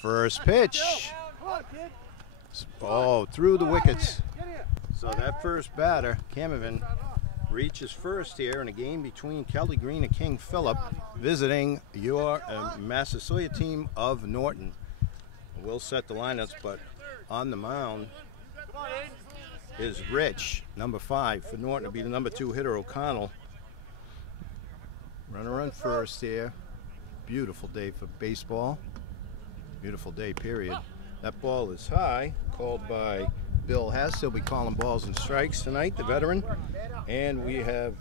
First pitch. Oh, through the wickets. So that first batter, Camervin, reaches first here in a game between Kelly Green and King Philip, visiting your Massasoit team of Norton. We'll set the lineups, but on the mound is Rich, number 5 for Norton. It'll be the number 2 hitter, O'Connell. Runner on first here. Beautiful day for baseball. Beautiful day, period. That ball is high, called by Bill Hess. He'll be calling balls and strikes tonight, the veteran. And we have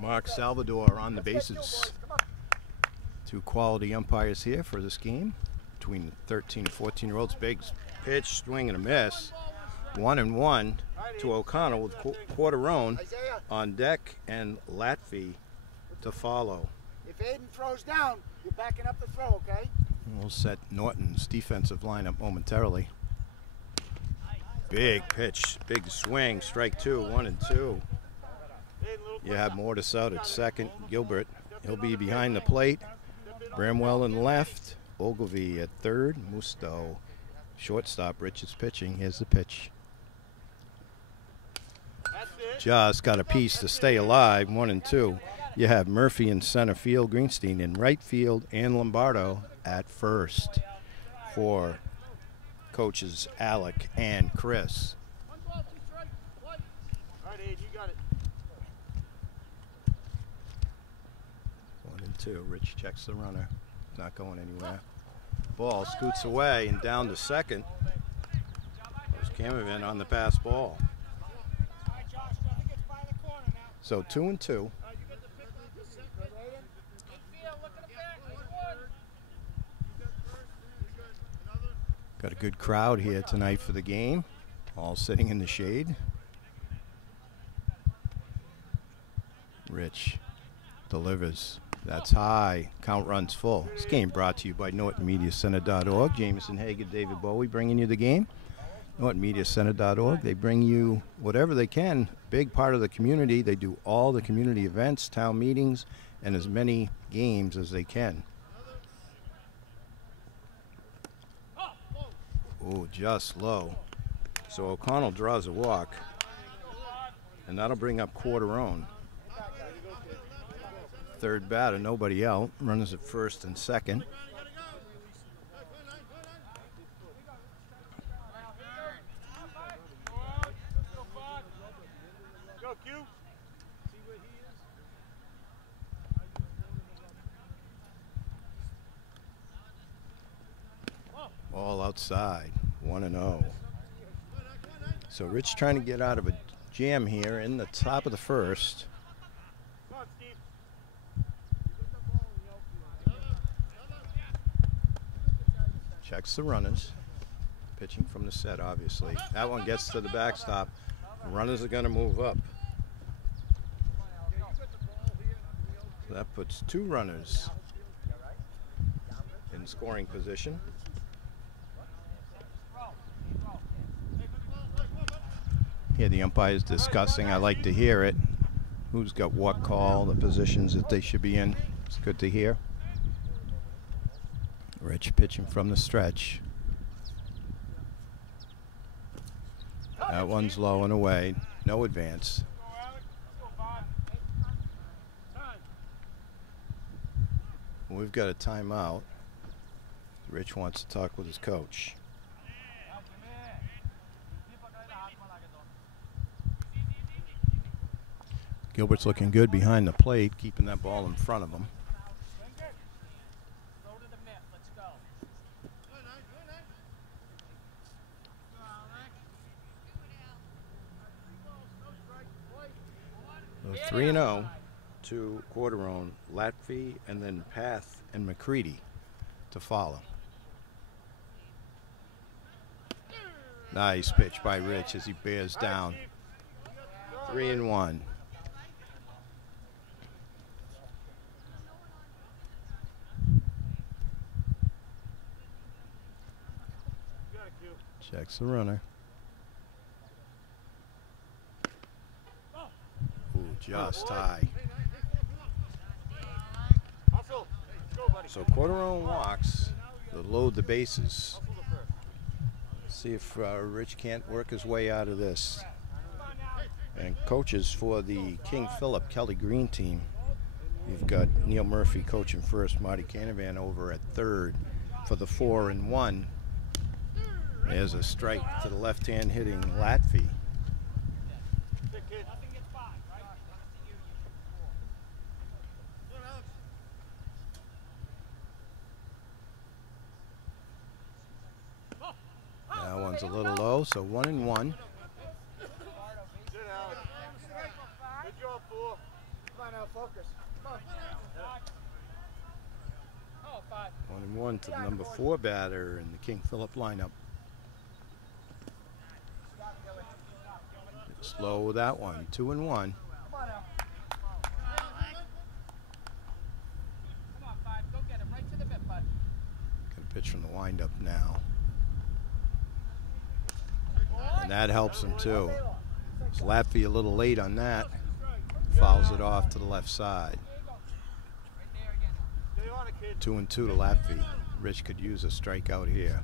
Mark Salvador on the bases. 2 quality umpires here for this game between 13 and 14-year-olds. Big pitch, swing and a miss. 1-1 to O'Connell with Quarterone on deck and Latvi to follow. If Aiden throws down, you're backing up the throw, okay? We'll set Norton's defensive lineup momentarily. Big pitch, big swing, strike 2, 1-2. You have Mortis out at second. Gilbert, he'll be behind the plate. Bramwell in left. Ogilvy at third. Musto, shortstop. Rich is pitching. Here's the pitch. Just got a piece to stay alive, 1-2. You have Murphy in center field, Greenstein in right field, and Lombardo at first for coaches Alec and Chris. 1-2. Rich checks the runner. Not going anywhere. Ball scoots away and down to second. There's Camervin on the pass ball. So 2-2. Got a good crowd here tonight for the game, all sitting in the shade. Rich delivers. That's high. Count runs full. This game brought to you by NortonMediaCenter.org. Jameson Hager, David Bowie bringing you the game. NortonMediaCenter.org. They bring you whatever they can. Big part of the community. They do all the community events, town meetings, and as many games as they can. Oh, just low. So O'Connell draws a walk, and that'll bring up Quarterone. Third batter, nobody out. Runners at first and second. All outside, 1-0. So Rich trying to get out of a jam here in the top of the first. Checks the runners. Pitching from the set, obviously. That one gets to the backstop. The runners are going to move up. So that puts 2 runners in scoring position. Here the umpires discussing. I like to hear it. Who's got what call, the positions that they should be in. It's good to hear. Rich pitching from the stretch. That one's low and away. No advance. We've got a timeout. Rich wants to talk with his coach. Gilbert's looking good behind the plate, keeping that ball in front of him. So 3-0 to Quarterone, Latvi, and then Path and McCready to follow. Nice pitch by Rich as he bears down. 3-1. Checks the runner. Ooh, just high. So Quarterone walks. to load the bases. See if Rich can't work his way out of this. And coaches for the King Philip Kelly Green team. You've got Neil Murphy coaching first, Marty Canavan over at third for the 4-1. There's a strike to the left-hand hitting Latvi. That one's a little low, so 1-1. Focus. 1-1 to the number 4 batter in the King Philip lineup. Slow with that one. 2-1. Come on, 5. Go get him right to the mitt, bud. Gonna pitch from the windup now. And that helps him too. Latvi a little late on that. Fouls it off to the left side. 2-2 to Latvi. Rich could use a strikeout here.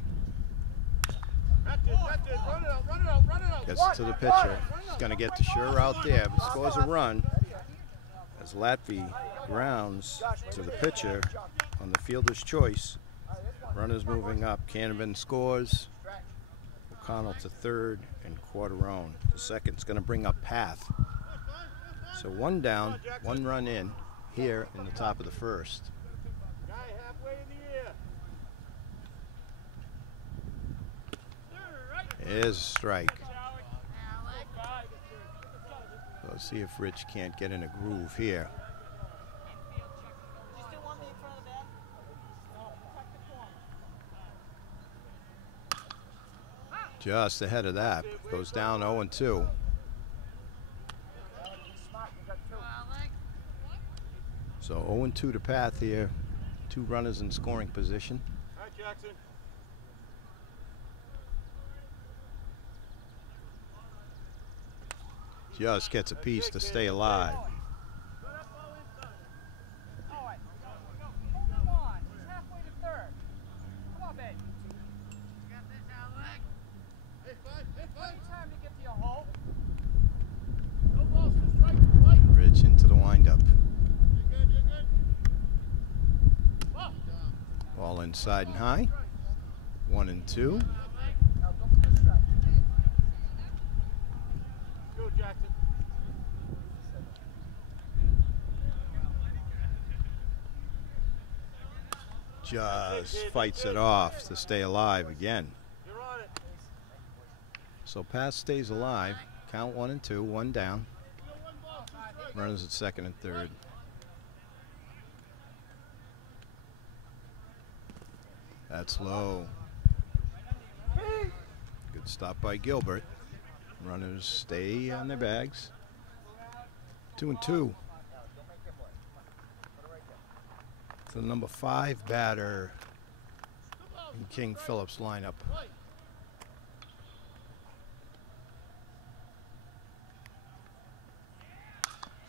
Gets to the pitcher. He's going to get the sure out there, but scores a run as Latvi grounds to the pitcher on the fielder's choice. Runners moving up. Canavan scores. O'Connell to third and Quarterone to second. It's going to bring up Path. So 1 down, 1 run in here in the top of the first. There's a strike. Let's see if Rich can't get in a groove here. Just ahead of that. Goes down 0-2. So 0-2 to Path here. 2 runners in scoring position. All right, Jackson. Just gets a piece to stay alive. Come on. He's halfway to third. Come on, babe. Got this, Alec. Hey, 5. Time to get to your hole. No balls to strike. Rich into the windup. You're good. Ball inside and high. 1-2. Go, Jackson. Just fights it off to stay alive again. You're on it. So Path stays alive. Count 1-2, 1 down. Runners at second and third. That's low. Good stop by Gilbert. Runners stay on their bags. 2-2. To the number 5 batter in King Philip's lineup.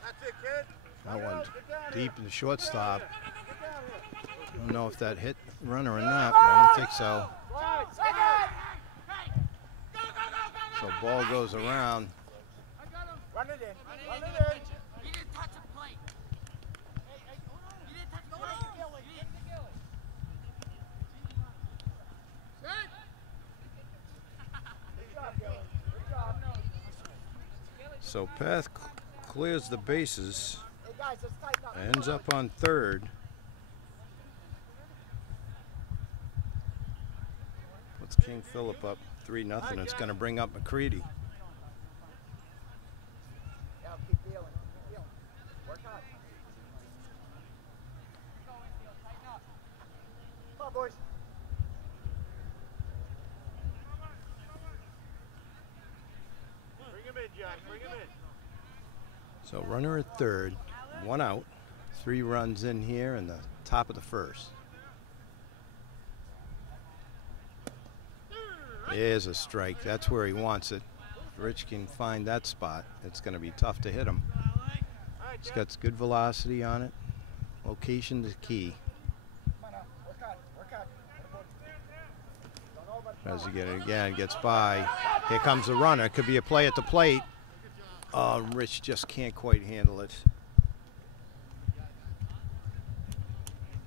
That's it, kid. That one deep in the shortstop. I don't know if that hit the runner or not, but I don't think so. So ball goes around. Run it in. He didn't touch the plate. He didn't touch the plate. So Path clears the bases, Hey guys, let's tighten up. ends up on third. Puts King Philip up 3-0. It's going to bring up McCready. Yeah, keep feeling. Work hard. Come on, boys. Bring him in, Jack. Bring him in. So runner at third, 1 out, 3 runs in here in the top of the first. There's a strike. That's where he wants it. If Rich can find that spot, it's going to be tough to hit him. He's got good velocity on it. Location is key. Come on now. Work hard. Tries to get it again, gets by. Here comes the runner. Could be a play at the plate. Rich just can't quite handle it.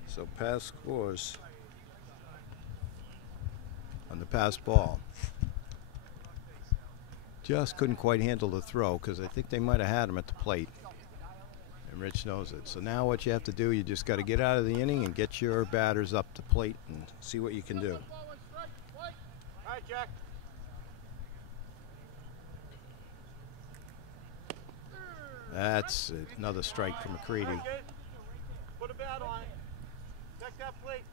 So pass scores on the pass ball. Just couldn't quite handle the throw because I think they might have had him at the plate. And Rich knows it. So now what you have to do, you just got to get out of the inning and get your batters up the plate and see what you can do. All right, Jack. That's another strike from McCready. All right, kid. Put a bat on it. Check that plate.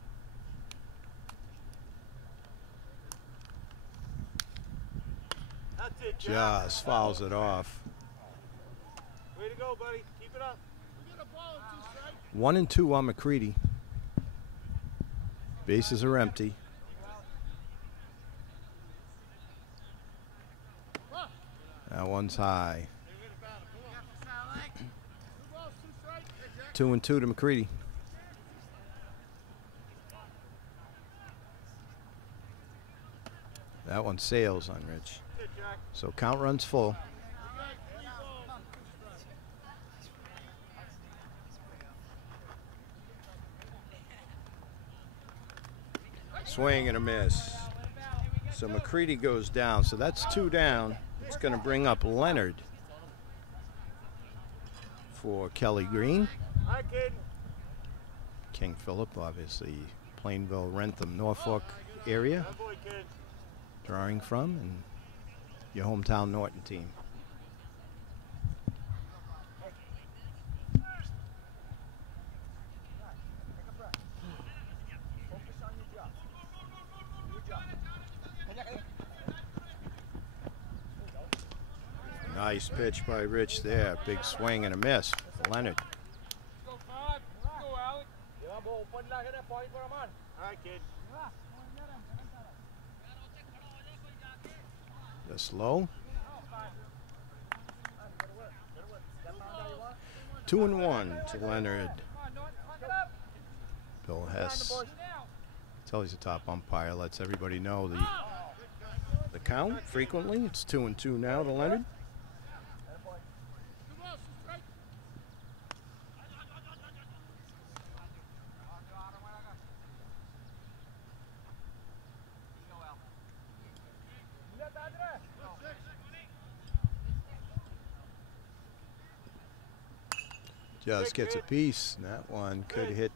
That's it, Jack. Just fouls it off. Way to go, buddy. Keep it up. 1-2 on McCready. Bases are empty. That one's high. 2-2 to McCready. That one sails on Rich. So count runs full. Swing and a miss. So McCready goes down. So that's 2 down. It's going to bring up Leonard for Kelly Green. Hi, kid. King Philip, obviously Plainville, Rentham, Norfolk area, Good boy, kid. drawing from, and your hometown Norton team. Nice pitch by Rich there. Big swing and a miss for Leonard. Go, Todd. Go, Alec. All right, kid. Just low. 2-1 to Leonard. Bill Hess tells he's a top umpire, lets everybody know the count frequently. It's 2-2 now to Leonard. Just gets a piece. That one could hit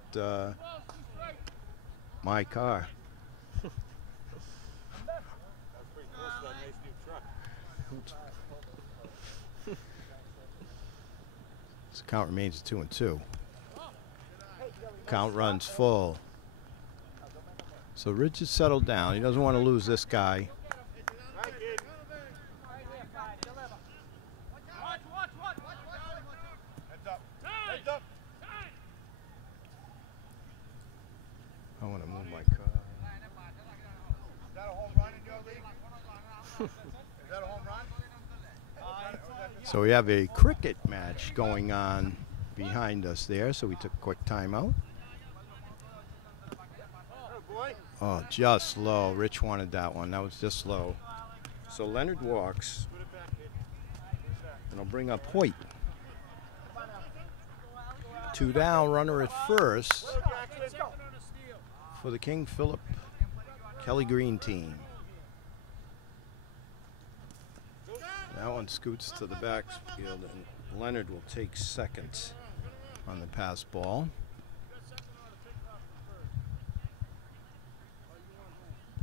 my car. That's pretty close to that nice new truck. So count remains at 2-2. Count runs full. So Rich is settled down. He doesn't want to lose this guy. All right, kid. Heads up. Heads up. I want to move my car. Is that a home run in your league? Is that a home run? So we have a cricket match going on behind us there. So we took a quick timeout. Oh, boy. Oh, just low. Rich wanted that one. That was just low. So Leonard walks, Put it back, kid. and I'll bring up Hoyt. 2 down, runner at first Go, Jackson. for the King Philip Kelly Green team. That one scoots to the backfield, and Leonard will take second on the pass ball.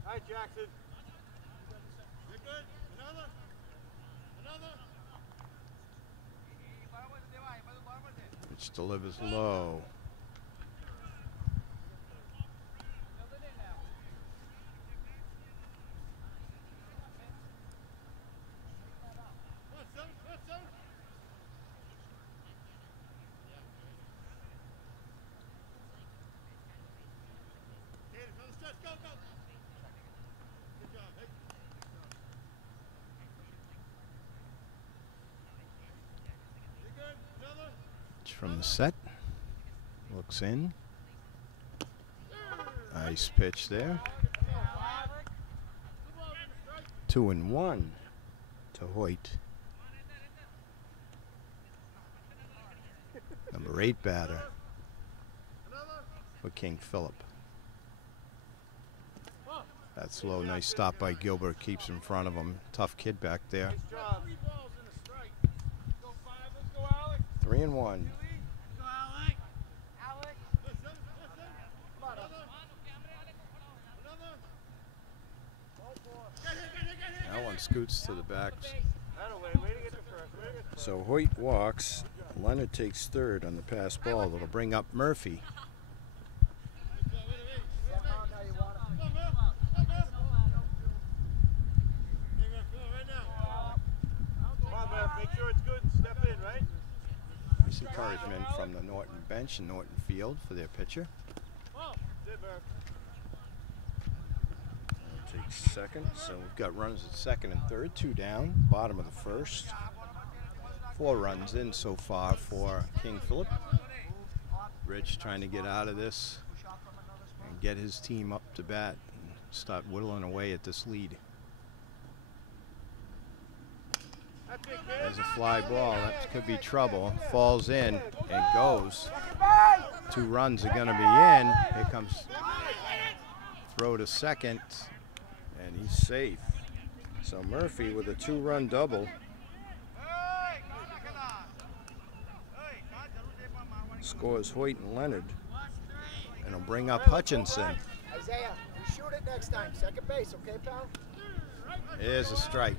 All right, Jackson. You good? Another? Which delivers low. From the set, looks in. Nice pitch there. 2-1 to Hoyt. Number 8 batter for King Philip. That's low. Nice stop by Gilbert. Keeps in front of him. Tough kid back there. 3-1. That one scoots to the back. So Hoyt walks. Leonard takes third on the pass ball. That'll bring up Murphy. Nice encouragement from the Norton bench and Norton field for their pitcher. Takes second, so we've got runners at second and third, 2 down, bottom of the first. 4 runs in so far for King Philip. Rich trying to get out of this and get his team up to bat and start whittling away at this lead. There's a fly ball. That could be trouble. Falls in and goes. 2 runs are going to be in. Here comes throw to second, and he's safe. So Murphy with a 2-run double. Scores Hoyt and Leonard, and he'll bring up Hutchinson. Isaiah, you shoot it next time. Second base, okay, pal? Here's a strike.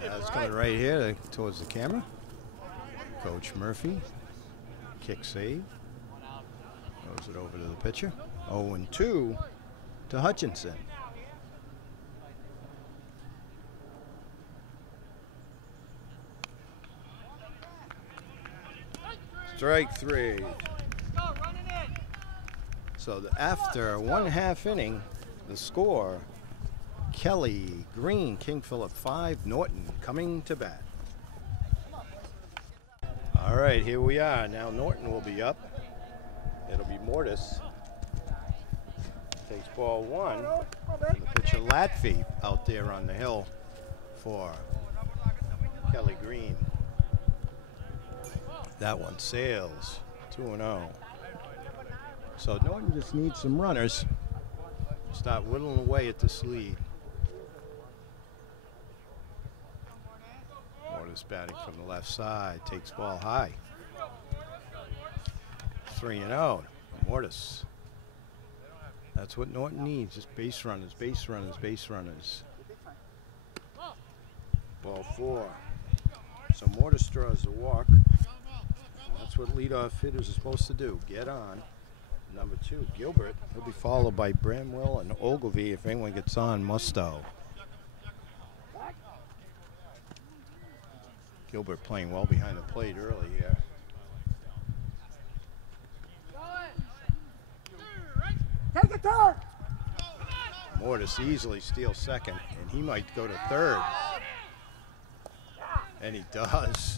That's coming right here towards the camera. Coach Murphy, kick save. Throws it over to the pitcher. 0-2 to Hutchinson. Strike 3. So after 1/2 inning, the score, Kelly Green, King Philip 5, Norton coming to bat. All right, here we are. Now Norton will be up. It'll be Mortis. Takes ball 1. And the pitcher Latfy out there on the hill for Kelly Green. That one sails. 2-0. So Norton just needs some runners. Start whittling away at this lead. Mortis batting from the left side. Takes ball high. 3-0. Mortis. That's what Norton needs. Just base runners, base runners, base runners. Ball 4. So Mortis draws the walk. That's what leadoff hitters are supposed to do. Get on. Number 2, Gilbert. He'll be followed by Bramwell and Ogilvy if anyone gets on Musto. Gilbert playing well behind the plate early here. Take a turn! Mortis easily steals second, and he might go to third. And he does.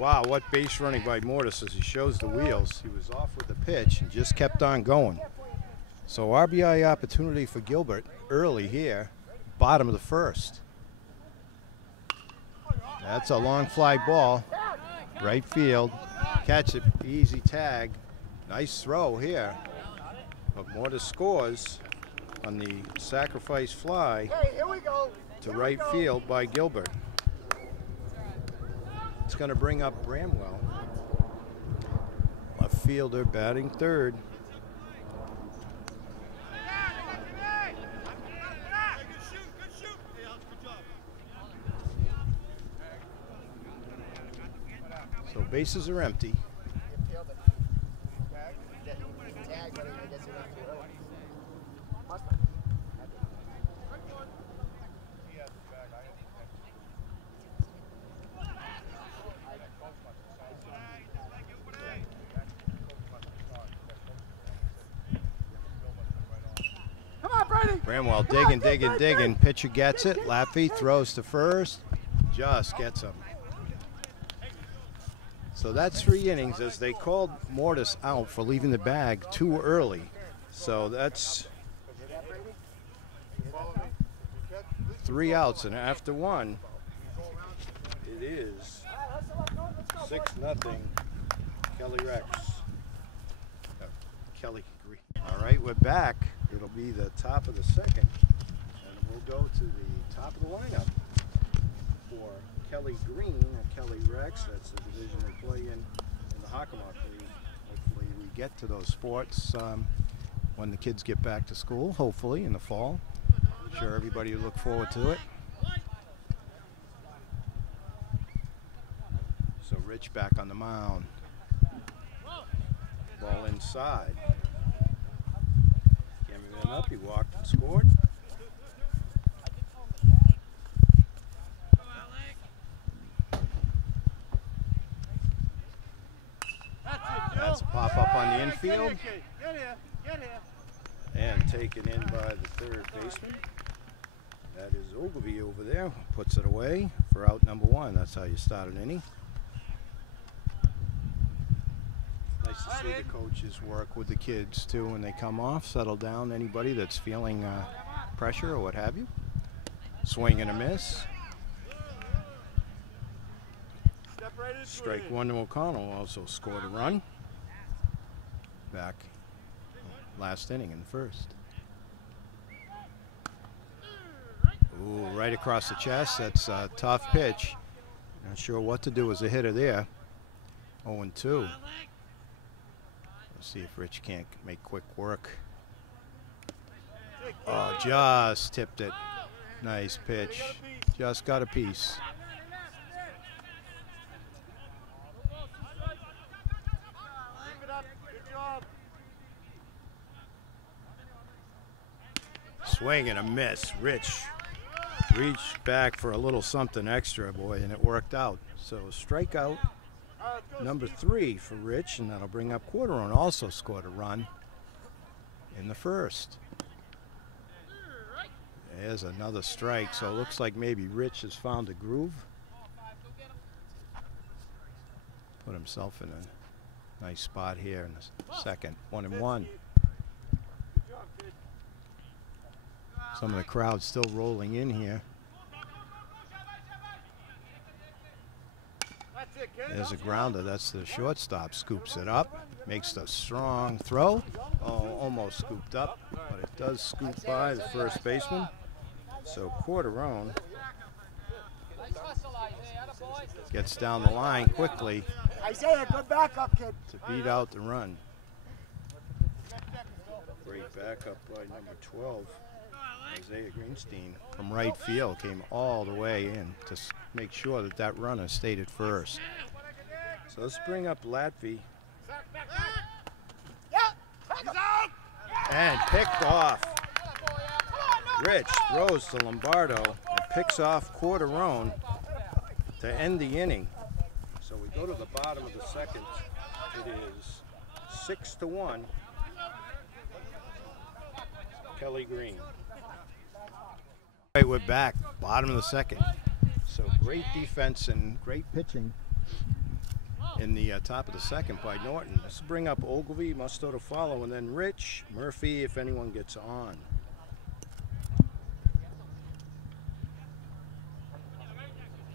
Wow, what base running by Mortis as he shows the wheels. He was off with the pitch and just kept on going. So RBI opportunity for Gilbert early here, bottom of the first. That's a long fly ball, right field. Catch it, easy tag. Nice throw here. But Mortis scores on the sacrifice fly to right field by Gilbert. It's going to bring up Bramwell. Left fielder batting third. So bases are empty. Bramwell digging. Pitcher gets it. Laffey throws to first. just gets him. So that's 3 innings, as they called Mortis out for leaving the bag too early. So that's 3 outs, and after 1, it is 6-0 Kelly Rex. Kelly Green. All right, we're back. It'll be the top of the 2nd, and we'll go to the top of the lineup for Kelly Green and Kelly Rex. That's the division they play in the Hockomock League. Hopefully we get to those sports when the kids get back to school, hopefully in the fall. I'm sure everybody will look forward to it. So Rich back on the mound. Ball inside. Cameraman up, he walked and scored. That's a pop up on the infield. And taken in by the 3rd baseman. That is Ogilvy over there. Puts it away for out number 1. That's how you start an inning. Nice to see the coaches work with the kids too when they come off, settle down anybody that's feeling pressure or what have you. Swing and a miss. Strike 1 to O'Connell, also scored a run. Back last inning in the 1st. Ooh, right across the chest. That's a tough pitch. Not sure what to do as a hitter there. 0-2. Let's see if Rich can't make quick work. Oh, just tipped it. Nice pitch. Just got a piece. Swing and a miss. Rich reached back for a little something extra, boy, and it worked out. So strikeout number 3 for Rich, and that'll bring up Quarterone. Also scored a run in the 1st. There's another strike, so it looks like maybe Rich has found a groove. Put himself in a nice spot here in the 2nd. 1-1. Some of the crowd still rolling in here. There's a grounder. That's the shortstop. Scoops it up. Makes the strong throw. Oh, almost scooped up, but it does scoop by the 1st baseman. So Quarterone gets down the line quickly Isaiah, good backup, kid. to beat out the run. Great backup by number 12. Isaiah Greenstein from right field came all the way in to make sure that that runner stayed at 1st. So let's bring up Latvey. And picked off. Rich throws to Lombardo and picks off Quarterone to end the inning. So we go to the bottom of the 2nd. It is 6-1. Kelly Green. All right, we're back. Bottom of the 2nd. So great defense and great pitching in the top of the 2nd by Norton. Let's bring up Ogilvy, Musto to follow, and then Rich, Murphy if anyone gets on.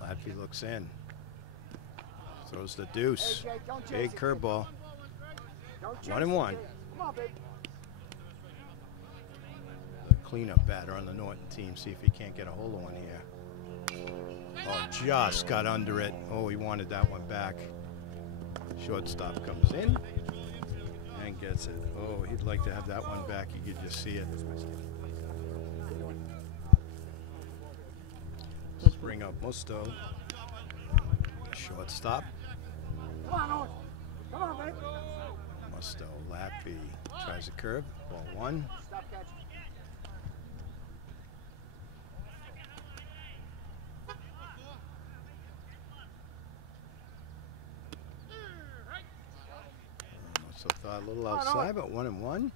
Latvey looks in. Throws the deuce. Big curveball. 1-1. The cleanup batter on the Norton team. See if he can't get a hold of one here. Oh, just got under it. Oh, he wanted that one back. Shortstop comes in and gets it. Oh, he'd like to have that one back. You could just see it. Let's bring up Musto. Shortstop. Come on, baby. Musto, Lappy tries a curve. Ball 1. Stop catching. So thought a little outside, but 1-1. Number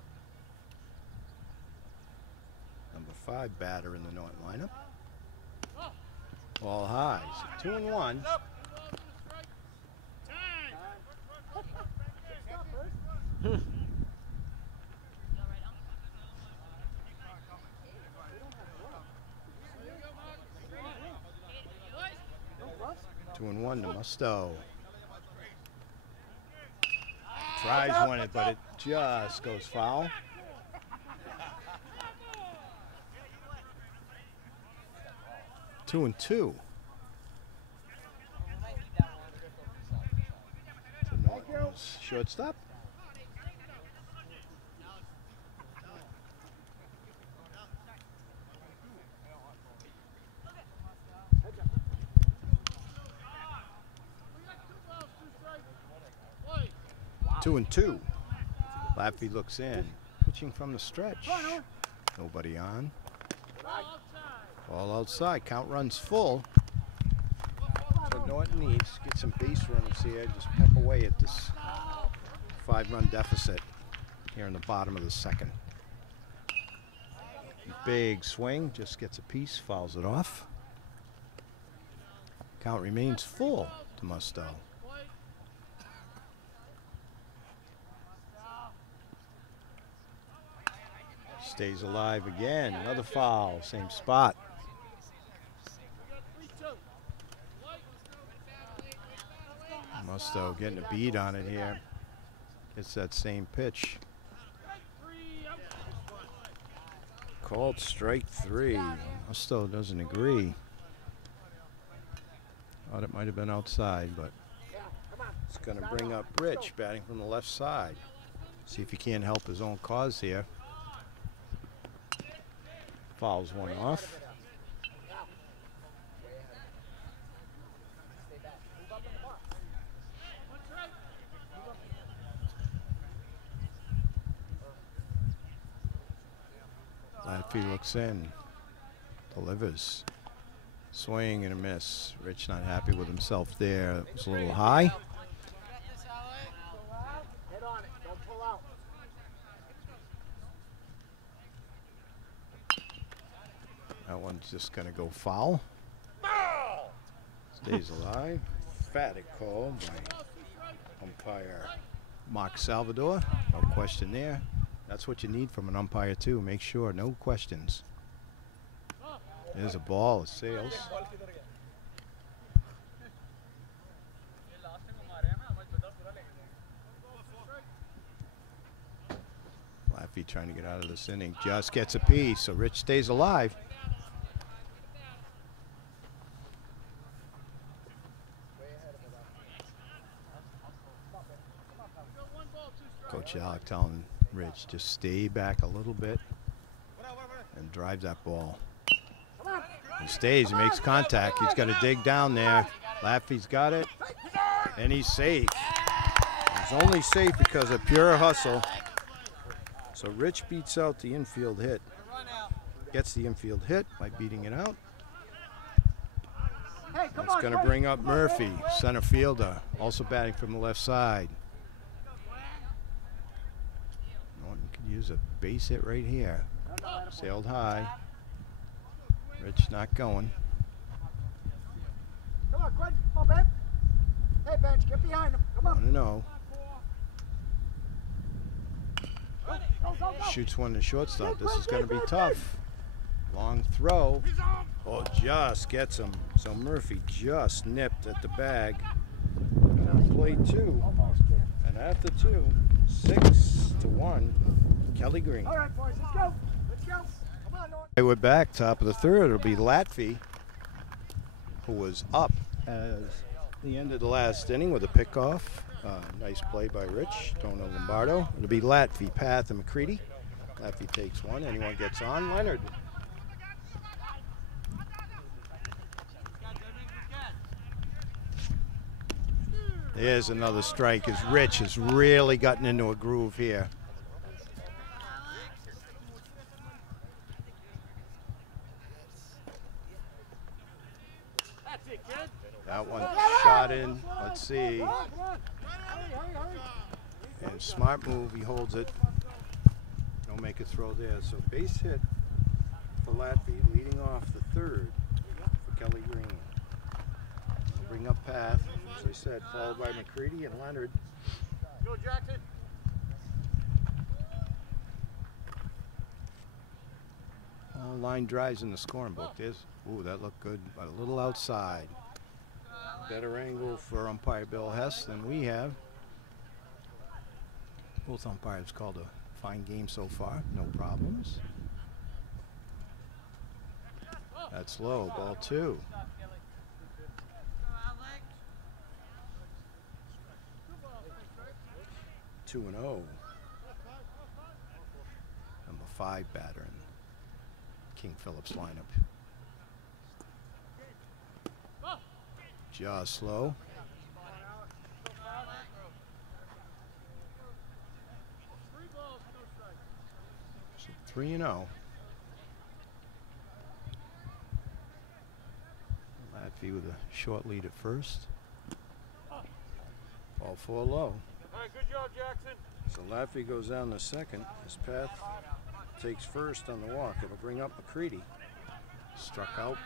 5 batter in the Norton lineup. Ball high. So 2-1. Two and one to Musto. Tries one, but it just goes foul. Two and two. To Norton's shortstop. Two and two. Laffey looks in. Pitching from the stretch. Nobody on. Ball outside. Count runs full. So Norton needs to get some base runners here. Just peck away at this 5-run deficit here in the bottom of the second. Big swing. Just gets a piece. Fouls it off. Count remains full to Musto. Stays alive again. Another foul. Same spot. Musto getting a beat on it here. It's that same pitch. Called strike 3. Musto doesn't agree. Thought it might have been outside, but it's going to bring up Rich batting from the left side. See if he can't help his own cause here. Fouls one off. Laffey looks in, delivers, swing and a miss. Rich not happy with himself there. It was a little high. Head on it. Don't pull out. That one's just going to go foul. Stays alive. Emphatic call by umpire Mark Salvador. No question there. That's what you need from an umpire too. Make sure, no questions. There's a ball, it sails. Laffey trying to get out of this inning. Just gets a piece, so Rich stays alive. Coach Alec telling Rich just stay back a little bit and drive that ball. He stays, he makes contact. He's got to dig down there. Laffey's got it, and he's safe. He's only safe because of pure hustle. So Rich beats out the infield hit. Gets the infield hit by beating it out. That's going to bring up Murphy, center fielder, also batting from the left side. Norton could use a base hit right here. Sailed high. Rich not going. Come on, Quinn. Come on, babe. Hey, Bench, get behind him. Come on. 1-0. Go. Shoots one to shortstop. This is going to be tough. Long throw. Oh, just gets him. So Murphy just nipped at the bag. Gonna play 2. And after 2, 6-1, Kelly Green. All right, boys, let's go. Let's go. Come on, Norton. We're back, top of the third. It'll be Laffey, who was up as the end of the last inning with a pickoff. Nice play by Rich, throwing to Lombardo. It'll be Laffey, Path, and McCready. Laffey takes one. Anyone gets on? Leonard. There's another strike as Rich has really gotten into a groove here. That one shot in. Let's see. And smart move. He holds it. Don't make a throw there. So base hit for Laffey, leading off the third for Kelly Green. bring up Path, as I said, followed by McCready and Leonard. Go, Jackson. All line drives in the scoring book. There's, ooh, that looked good, but a little outside. Better angle for umpire Bill Hess than we have. Both umpires called a fine game so far, no problems. That's low, ball 2. 2-0. Number 5 batter in King Phillips lineup. Just slow. So 3-0. Latvi with a short lead at first. Ball 4 low. All right, good job, Jackson. So Latvi goes down to second. His Path takes first on the walk. It'll bring up McCready. Struck out.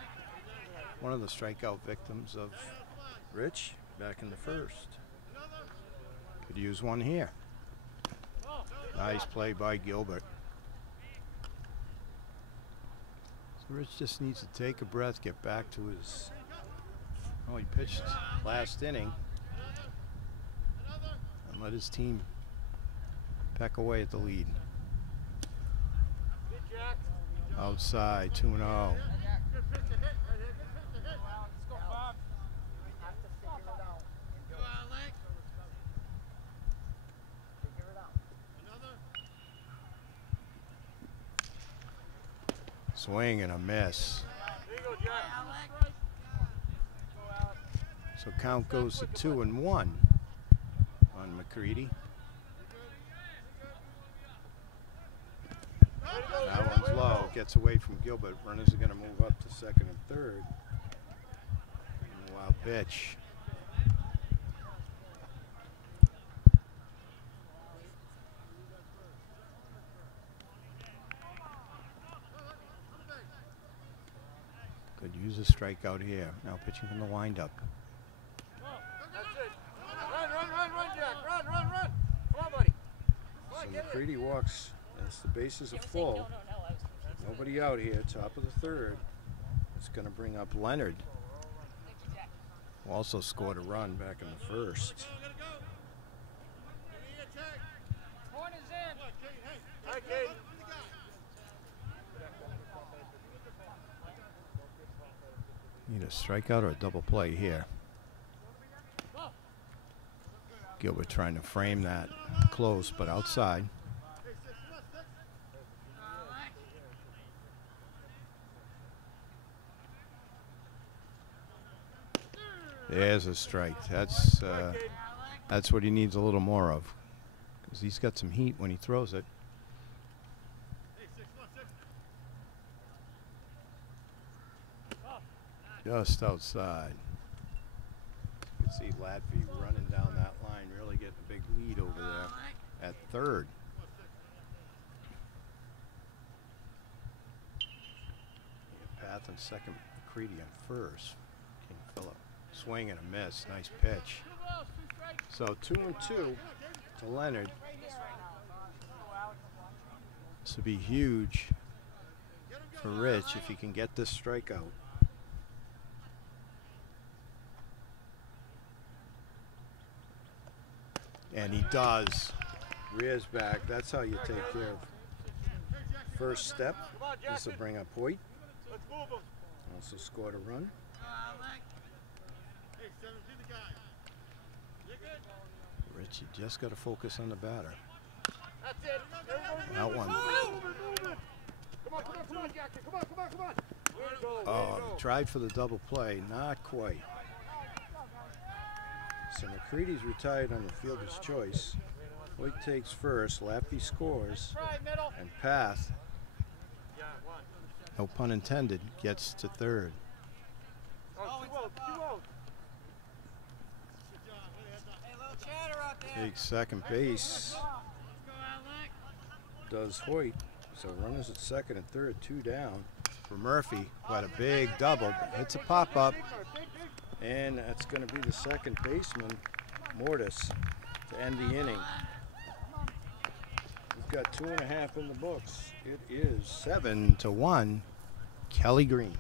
One of the strikeout victims of Rich back in the first. Could use one here. Nice play by Gilbert. So Rich just needs to take a breath, get back to his... Oh, he pitched last inning. And let his team peck away at the lead. Outside, 2-0. Swing and a miss. So count goes to 2-1 on McCready. That one's low. Gets away from Gilbert. Runners are going to move up to second and third. And a wild pitch. Could use a strikeout here. Now pitching from the windup. That's it. Run, Jack. Run. Come on, buddy. So McCready walks as the bases are full. Nobody out here, top of the third. It's going to bring up Leonard, who also scored a run back in the first. Point is in. Hi, Kate. Need a strikeout or a double play here. Gilbert trying to frame that close, but outside. There's a strike. That's what he needs a little more of, because he's got some heat when he throws it. Just outside. You can see Latvi running down that line, really getting a big lead over there at third. Path on second, McCready on first. King Phillip. Swing and a miss. Nice pitch. So 2-2 to Leonard. This would be huge for Rich if he can get this strikeout. And he does. Rears back. That's how you take care of first step. This will bring up Hoyt. Also scored a run. Rich, you just got to focus on the batter. That one. Come on, Jackson. Come on. Oh, tried for the double play. Not quite. So McCready's retired on the fielder's choice. Hoyt takes first. Latvi scores. And Path, no pun intended, gets to third. Takes second base. Does Hoyt. So runners at second and third, 2 down. For Murphy, who had a big double, hits a pop-up. And that's going to be the second baseman, Mortis, to end the inning. We've got 2.5 in the books. It is 7-1, Kelly Green.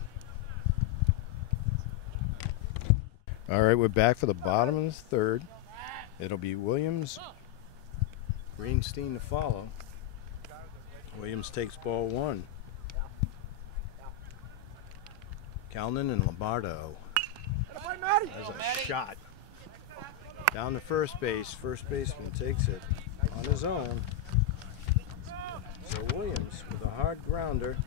All right, we're back for the bottom of the third. It'll be Williams, Greenstein to follow. Williams takes ball 1. Calnan and Lombardo. There's a shot. Down to first base. First baseman takes it on his own. So Williams with a hard grounder.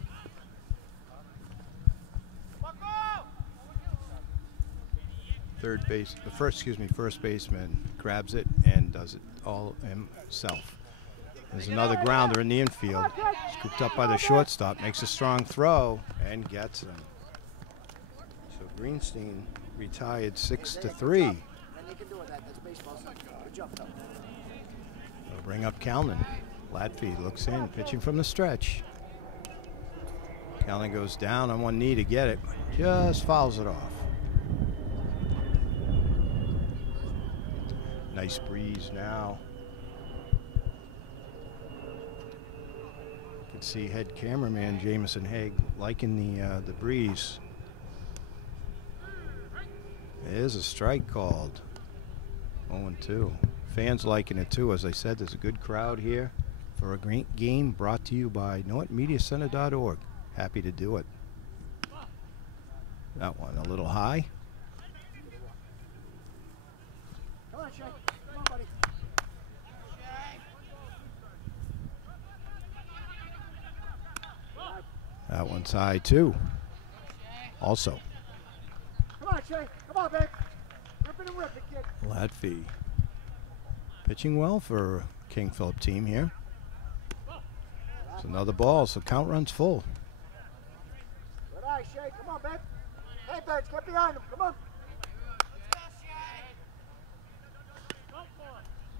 First baseman grabs it and does it all himself. There's another grounder in the infield. Scooped up by the shortstop, makes a strong throw and gets him. So Greenstein retired 6-3. They'll bring up Calnan. Latfi looks in, pitching from the stretch. Calnan goes down on one knee to get it, just fouls it off. Nice breeze now. You can see head cameraman Jameson Haig liking the breeze. There's a strike called. 0-2. Fans liking it too. As I said, there's a good crowd here for a great game brought to you by NortonMediaCenter.org. Happy to do it. That one a little high. Come on, Shay. Come on, buddy. That one's high too. Also. Come on, Shay. Come on, babe. Rip it and rip it, kid. Latfi pitching well for King Philip team here. It's another ball, so count runs full. Good eye, Shay. Come on, babe. Hey, Birds, get behind him. Come on.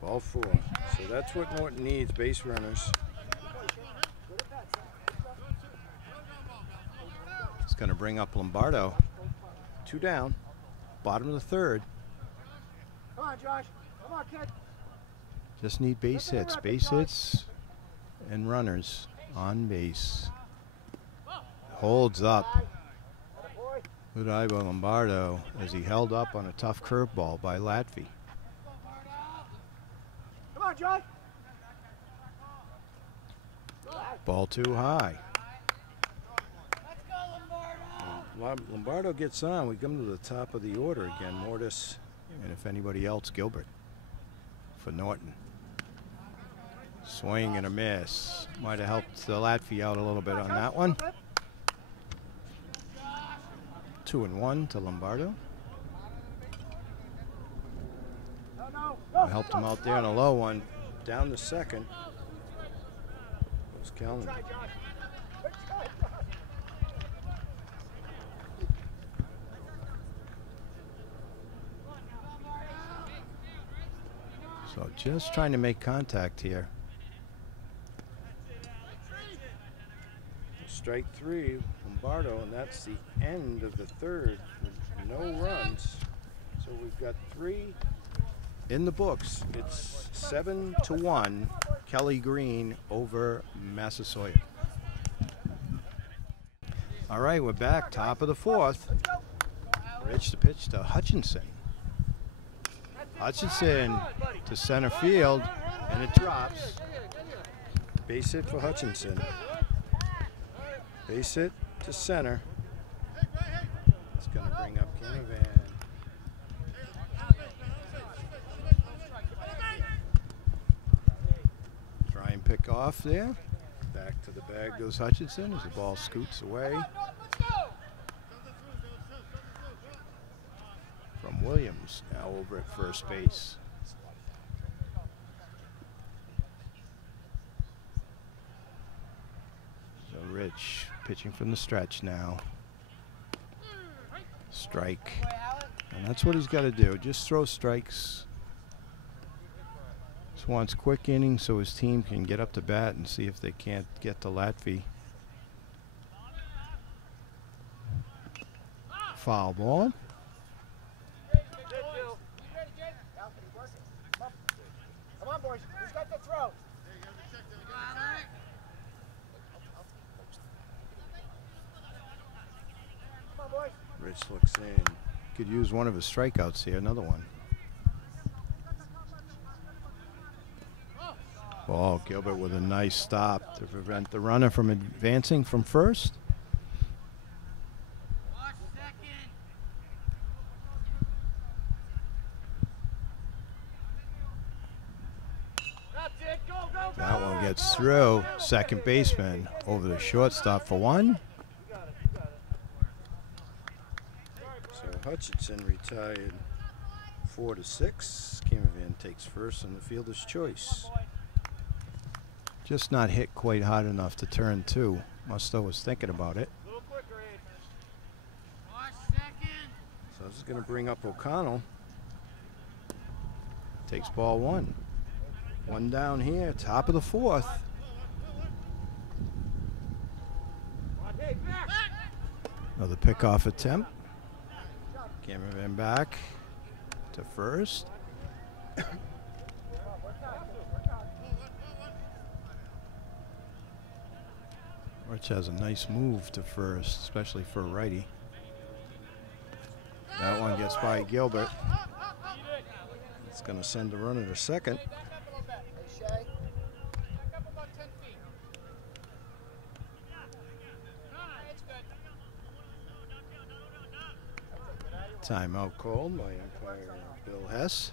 Ball 4. So that's what Norton needs, base runners. It's going to bring up Lombardo. 2 down. Bottom of the third. Come on, Josh. Come on, kid. Just need base hits. Base hits and runners on base. Holds up. Good eye by Lombardo as he held up on a tough curveball by Latvi. Come on, Josh. Ball too high. Lombardo gets on. We come to the top of the order again. Mortis, and if anybody else, Gilbert for Norton. Swing and a miss. Might have helped the Latvi out a little bit on that one. 2-1 to Lombardo. Helped him out there on a low one. Down the second. Was Callan. So just trying to make contact here. Strike 3, Lombardo, and that's the end of the third. No runs. So we've got 3 in the books. It's 7-1, Kelly Green over Massasoit. All right, we're back, top of the 4th. Rich to pitch to Hutchinson. Hutchinson to center field, and it drops. Base hit for Hutchinson. Base hit to center. It's going to bring up Canavan. Try and pick off there. Back to the bag goes Hutchinson as the ball scoots away. From Williams, now over at first base. So Rich pitching from the stretch now. Strike. And that's what he's got to do. Just throw strikes. Just wants quick innings so his team can get up to bat and see if they can't get to Latvi. Foul ball. Come on, boys. Who's got the throw? Come on, boys. Rich looks in. Could use one of his strikeouts here. Another one. Ball. Gilbert with a nice stop to prevent the runner from advancing from first. Watch second. That's it. Go, go, go. That one gets through. Second baseman over the shortstop for one. So Hutchinson retired 4-6. Camervan takes first on the fielder's choice. Just not hit quite hard enough to turn two. Musto was thinking about it. A little quicker, Abe. Watch second. So this is going to bring up O'Connell. Takes ball one. One down here, top of the fourth. Another pickoff attempt. Cameraman back to first. Rich has a nice move to first, especially for a righty. That one gets by Gilbert. It's going to send the runner to second. Back up a little bit. Hey, Shay. Back up about 10 feet. It's good. Timeout called by umpire Bill Hess.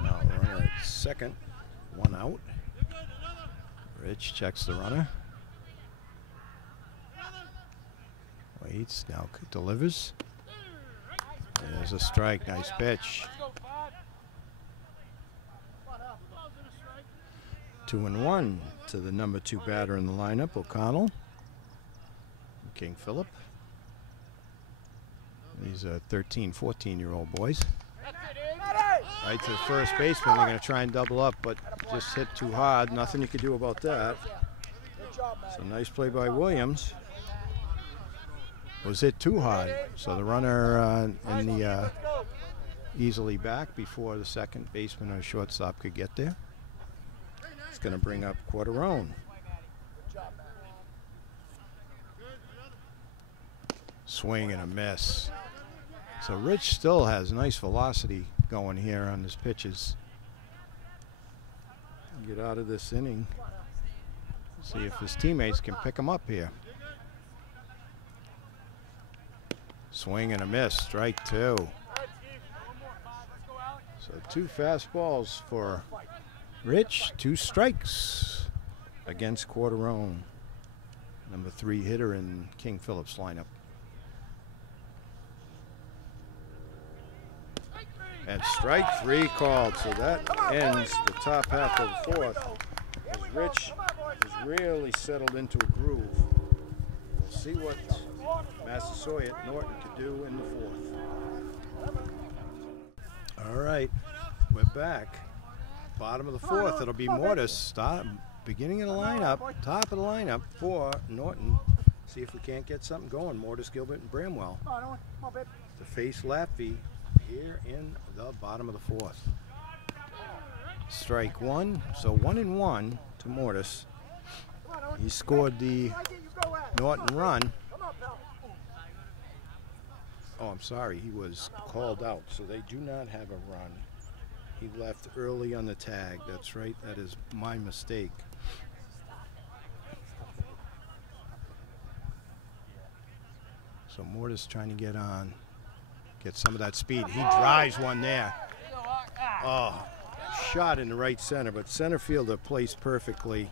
Now runner at second, one out. Rich checks the runner. Waits, now delivers. There's a strike, nice pitch. Let's go, 5. 2-1 to the number 2 batter in the lineup, O'Connell. King Philip. These are 13, 14-year-old boys. That's it, Abe. Right to the first baseman. They're going to try and double up, but just hit too hard. Nothing you could do about that. Good job, man. So nice play by Williams. Was hit too hard. So the runner in the easily back before the second baseman or shortstop could get there. It's going to bring up Quarterone. Swing and a miss. So Rich still has nice velocity going here on his pitches. Get out of this inning. See if his teammates can pick him up here. Swing and a miss, strike two. So 2 fastballs for Rich, 2 strikes against Quarterone, number 3 hitter in King Philip's lineup. And strike 3 called, so that ends the top half of the fourth. As Rich has really settled into a groove. We'll see what Massasoit Norton could do in the fourth. All right, we're back. Bottom of the fourth, it'll be Mortis. Start beginning of the lineup, top of the lineup for Norton. See if we can't get something going. Mortis, Gilbert, and Bramwell Come on, Owen. Come on, babe. to face Laffey here in the bottom of the fourth. Strike 1, so 1-1 to Mortis. Come on, Owen. He scored the Like it, you go at it. Norton run. Come on, pal. Oh, I'm sorry, he was called out, so they do not have a run. He left early on the tag. That's right, that is my mistake. So Mortis trying to get on, get some of that speed. He drives one there. Oh, shot in the right center, but center fielder placed perfectly.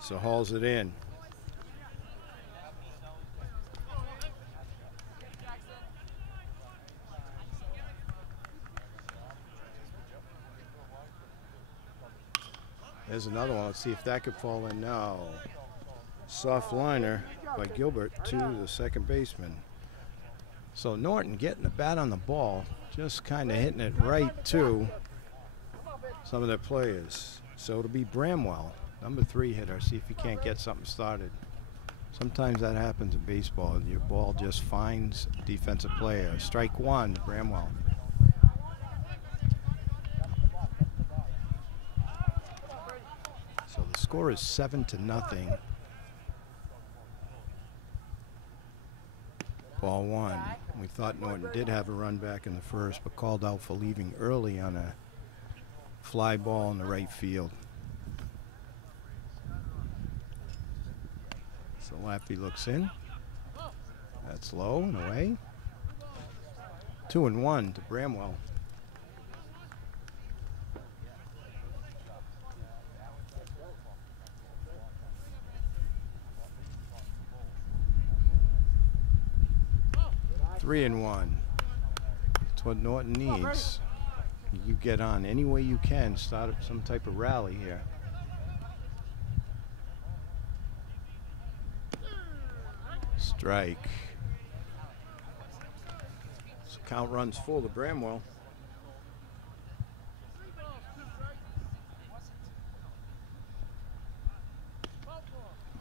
So hauls it in. There's another one. Let's see if that could fall in now. Soft liner by Gilbert to the second baseman. So Norton getting the bat on the ball, just kind of hitting it right to some of their players. So it'll be Bramwell, number 3 hitter. See if he can't get something started. Sometimes that happens in baseball. Your ball just finds a defensive player. Strike 1, Bramwell. So the score is 7-0. Ball 1. We thought Norton did have a run back in the first, but called out for leaving early on a fly ball in the right field. So Laffey looks in. That's low and away. 2-1 to Bramwell. Three and 1. That's what Norton needs. You get on any way you can, start up some type of rally here. Strike. So count runs full to Bramwell.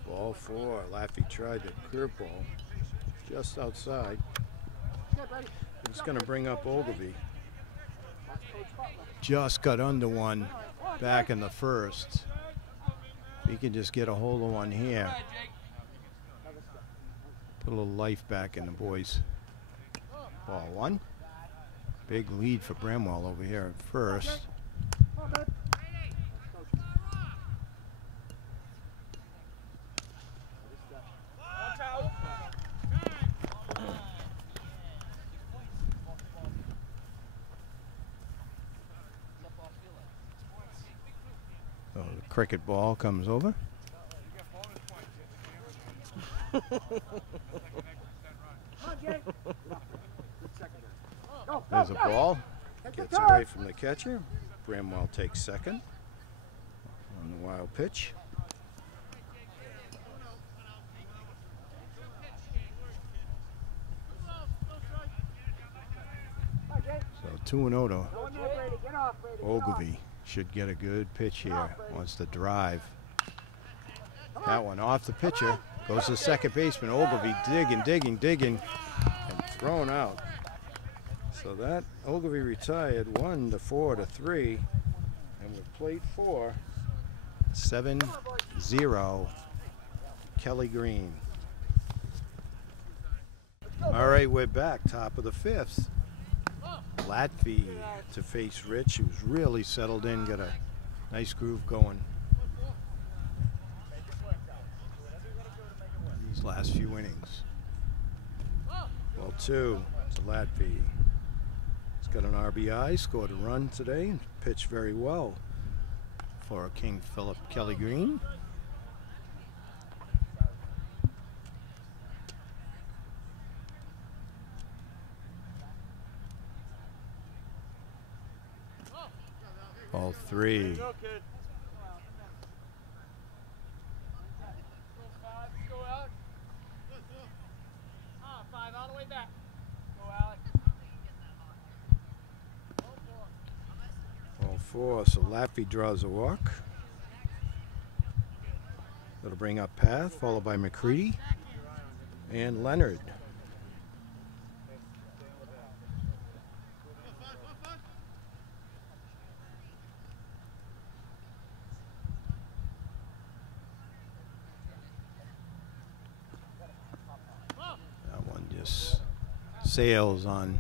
Ball 4. Laffey tried the curveball just outside. It's going to bring up Ogilvy. Just got under one back in the first. He can just get a hold of one here. Put a little life back in the boys. Ball 1. Big lead for Bramwell over here at first. So the cricket ball comes over. There's a ball. Gets away from the catcher. Bramwell takes second on the wild pitch. So 2-0 to Ogilvy. Should get a good pitch here. Wants to drive. That one off the pitcher. Goes to the second baseman. Ogilvy digging, and thrown out. So that Ogilvy retired 1-4-3, and with plate 4, 7-0, Kelly Green. All right, we're back, top of the 5th. Laffey to face Rich, who's really settled in, got a nice groove going these last few innings. Ball 2 to Laffey. He's got an RBI, scored a run today, and pitched very well for King Philip Kelly Green. Ball 3. Go out. 5 all the way back. Go, Alex. Ball 4, so Laffey draws a walk. That'll bring up Path, followed by McCready and Leonard. That one just sails on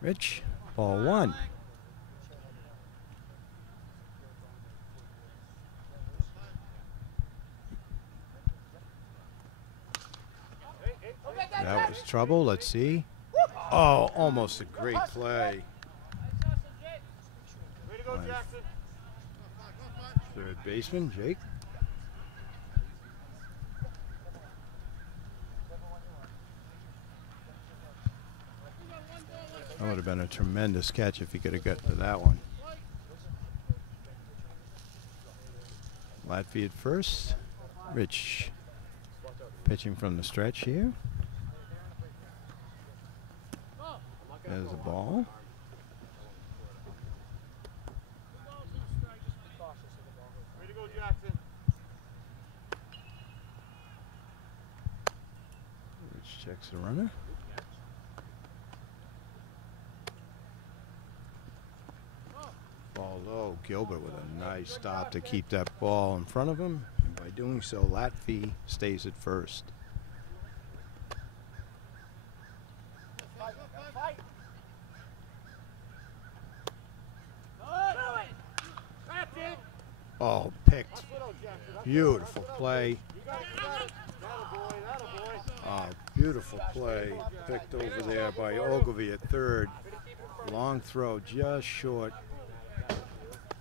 Rich. Ball 1. That was trouble. Let's see. Oh, almost a great play. Way to go, Jackson. Third baseman, Jake. That would have been a tremendous catch if he could have got to that one. Laffey at first. Rich pitching from the stretch here. There's the ball. Way to go, Jackson. Rich checks the runner. Ball low. Gilbert with a nice stop to keep that ball in front of him. And by doing so, Latvi stays at first. Oh, picked. Beautiful play. Oh, beautiful play. Picked over there by Ogilvy at third. Long throw, just short.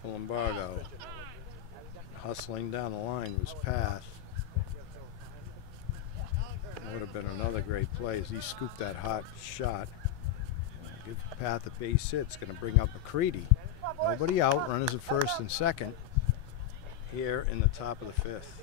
Lombardo. Hustling down the line was Path. Would have been another great play as he scooped that hot shot. Give Path a base hit. It's going to bring up McCready. Nobody out. Runners at first and second. Here in the top of the fifth.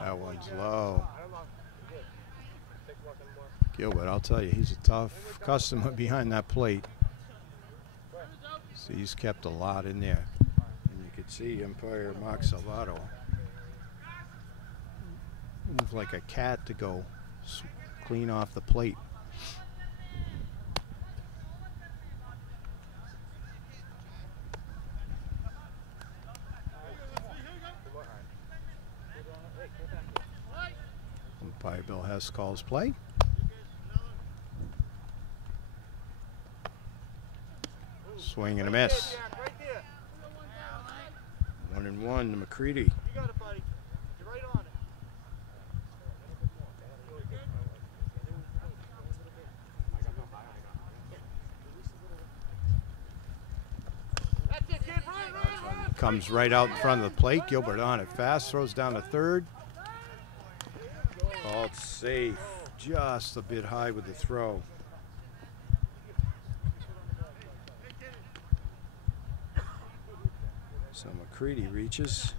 That one's low. Gilbert, I'll tell you, he's a tough customer behind that plate. So he's kept a lot in there. And you can see umpire Mark Salvato move like a cat to go clean off the plate. Umpire Bill Hess calls play. Swing and a miss. 1-1 to McCready. You got it, buddy. You're right on it. That's it, kid. Run. Comes right out in front of the plate. Gilbert on it fast. Throws down to third. Called safe. Just a bit high with the throw. So McCready reaches.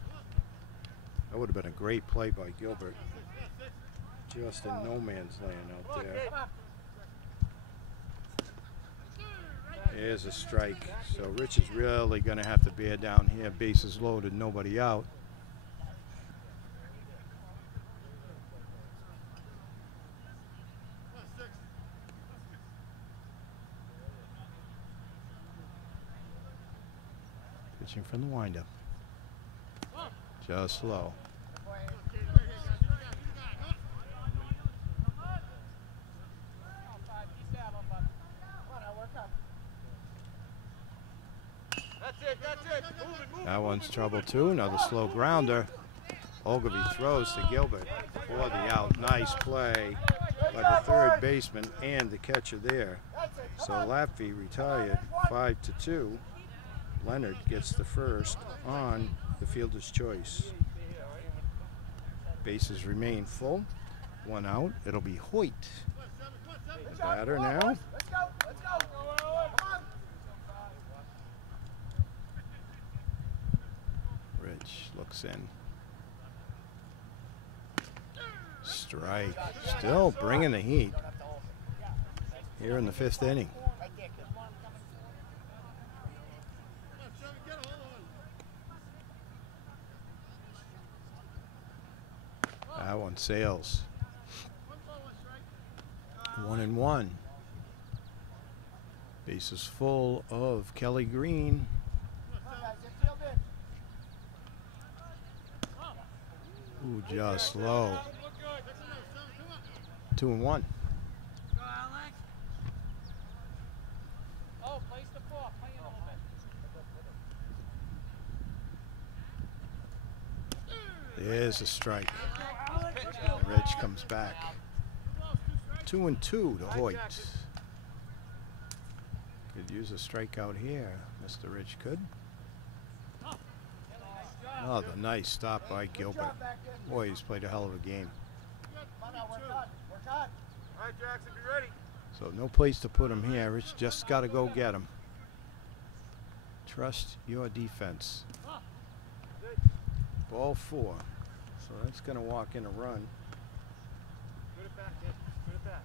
That would have been a great play by Gilbert. Just in no man's land out there. There's a strike. So Rich is really going to have to bear down here. Bases loaded, nobody out. Pitching from the windup. Just low. That one's trouble too. Another slow grounder. Ogilvy throws to Gilbert for the out. Nice play by the third baseman and the catcher there. So Latvi retired 5-2. Leonard gets the first on the fielder's choice. Bases remain full. One out. It'll be Hoyt. The batter now. Rich looks in. Strike. Still bringing the heat here in the fifth inning. That one sails. 1-1. Bases full of Kelly Green. Ooh, just low. 2-1. Oh, place the ball. Play it a little bit. There's a strike. Rich comes back. 2-2 to Hoyt. Could use a strikeout here. Mr. Rich could. Oh, the nice stop by Gilbert. Boy, he's played a hell of a game. All right, Jackson, be ready. So no place to put him here. Rich just got to go get him. Trust your defense. Ball 4. So that's going to walk in a run. Put it back, kid. Put it back.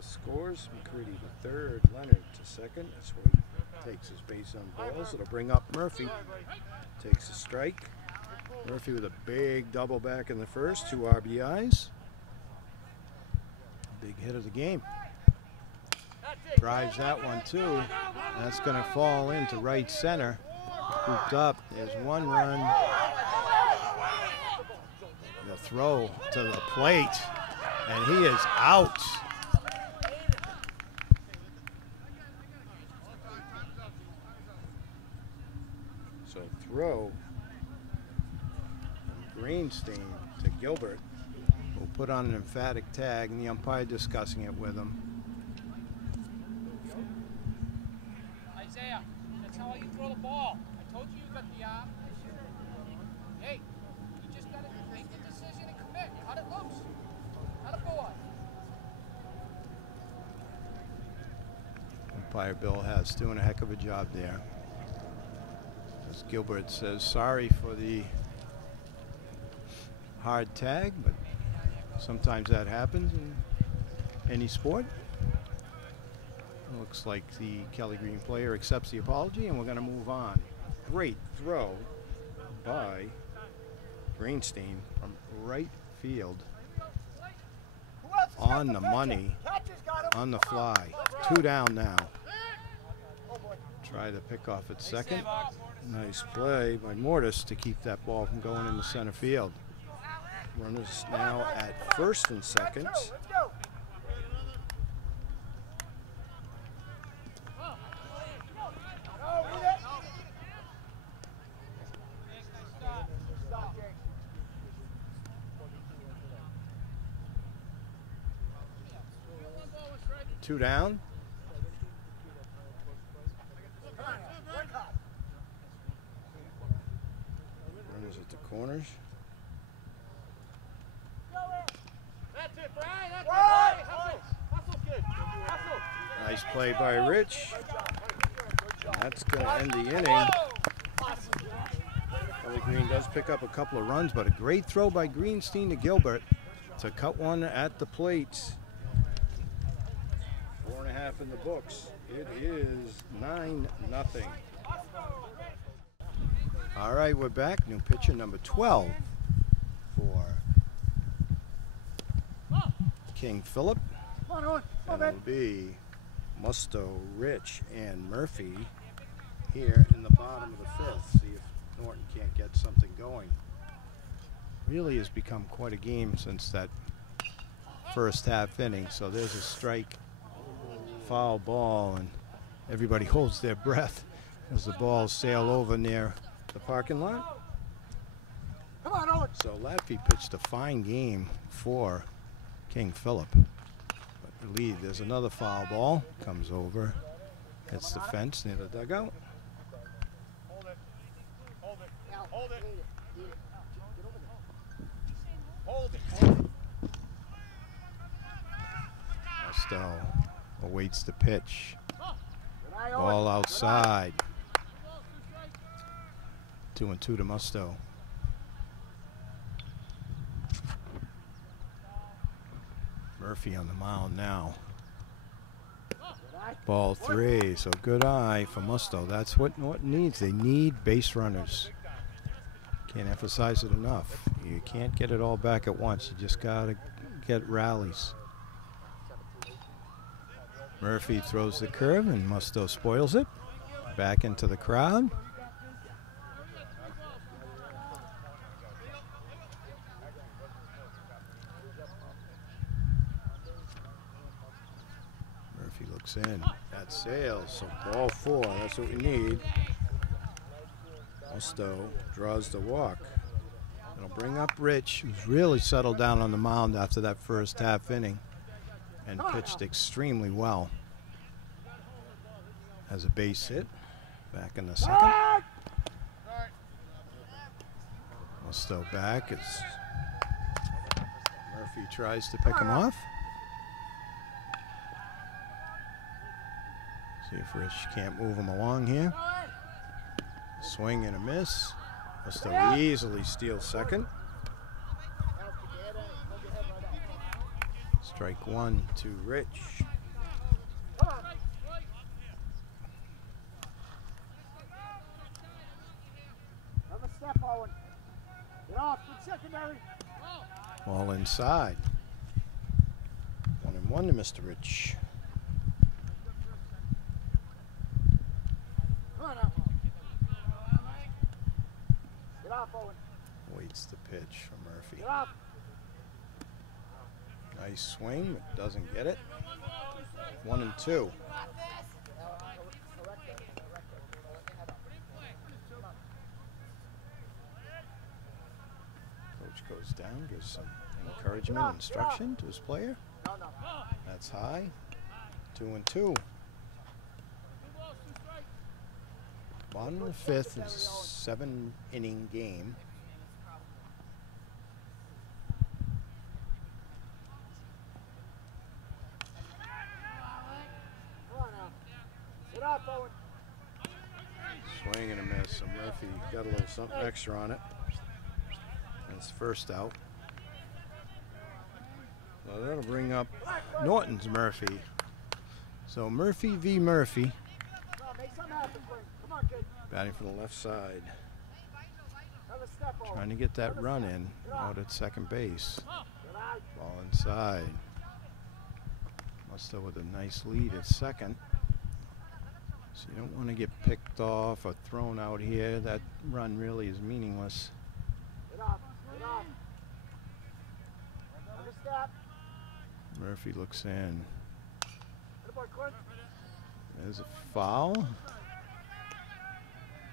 Scores. McCready to third. Leonard to second. That's where he takes his base on balls. It'll bring up Murphy. Takes a strike. Murphy with a big double back in the first. 2 RBIs. Big hit of the game. Drives that one too. That's going to fall into right center. Hooped up. There's 1 run. The throw to the plate. And he is out. So throw from Greenstein to Gilbert. We'll put on an emphatic tag, and the umpire discussing it with him. Isaiah, that's how you throw the ball. I told you got the arm. Hey, you just gotta make the decision and commit. Cut it loose. Cut it boy. Umpire Bill Hess doing a heck of a job there. As Gilbert says sorry for the hard tag, but sometimes that happens in any sport. Looks like the Kelly Green player accepts the apology, and we're going to move on. Great throw by Greenstein from right field. On the money, on the fly. 2 down now. Try to pick off at second. Nice play by Mortis to keep that ball from going into center field. Runners now at first and second. Two down. Runners at the corners. That's it, Brian. That's it, Brian. Hustle. Hustle, kid. Hustle. Nice play by Rich. That's going to end the inning. Kelly Green does pick up a couple of runs, but a great throw by Greenstein to Gilbert to cut one at the plate. 4.5 in the books. It is 9-0. All right, we're back. New pitcher number 12 for King Phillip. And it'll be Musto, Rich, and Murphy here in the bottom of the 5th. See if Norton can't get something going. Really has become quite a game since that first half inning. So there's a strike, foul ball, and everybody holds their breath as the balls sail over near the parking lot. Come on, Owen. So Latvi pitched a fine game for King Phillip. But lead, there's another foul ball, comes over, hits the fence near the dugout. Hold it. Hold it. Hold it. Hold it. Hold it. Musto awaits the pitch. Ball outside. 2-2 to Musto. Murphy on the mound now. Ball 3, so good eye for Musto. That's what Norton needs. They need base runners. Can't emphasize it enough. You can't get it all back at once. You just got to get rallies. Murphy throws the curve and Musto spoils it. Back into the crowd. Murphy looks in. That sails. So ball 4. That's what we need. Musto draws the walk. It'll bring up Rich, who's really settled down on the mound after that first half inning and pitched extremely well. Has a base hit. Back in the second. Musto back as Murphy tries to pick him off. See if Rich can't move him along here. Swing and a miss. Must have easily steal second. Strike one to Rich. Another step, Owen. Get off, good secondary. Ball inside. 1-1 to Mr. Rich. Come on now. Get off, Owen. Waits the pitch from Murphy. Get off. Nice swing, but doesn't get it. 1-2. Coach goes down, gives some encouragement and instruction to his player. That's high. 2-2. Bottom of the fifth is a 7-inning game. Get off, Owen. Swing and a miss. So Murphy got a little something extra on it. That's first out. Well, that'll bring up Norton's Murphy. So Murphy v. Murphy. Come on, make something happen, Quinn. Come on, kid. Batting for the left side. Another step, Owen. Trying to get that run in out at second base. Get out. Ball inside. Musto with a nice lead at second. So you don't want to get picked off or thrown out here. That run really is meaningless. Get off. Get off. Another step. Murphy looks in. Good boy, Quinn. There's a foul.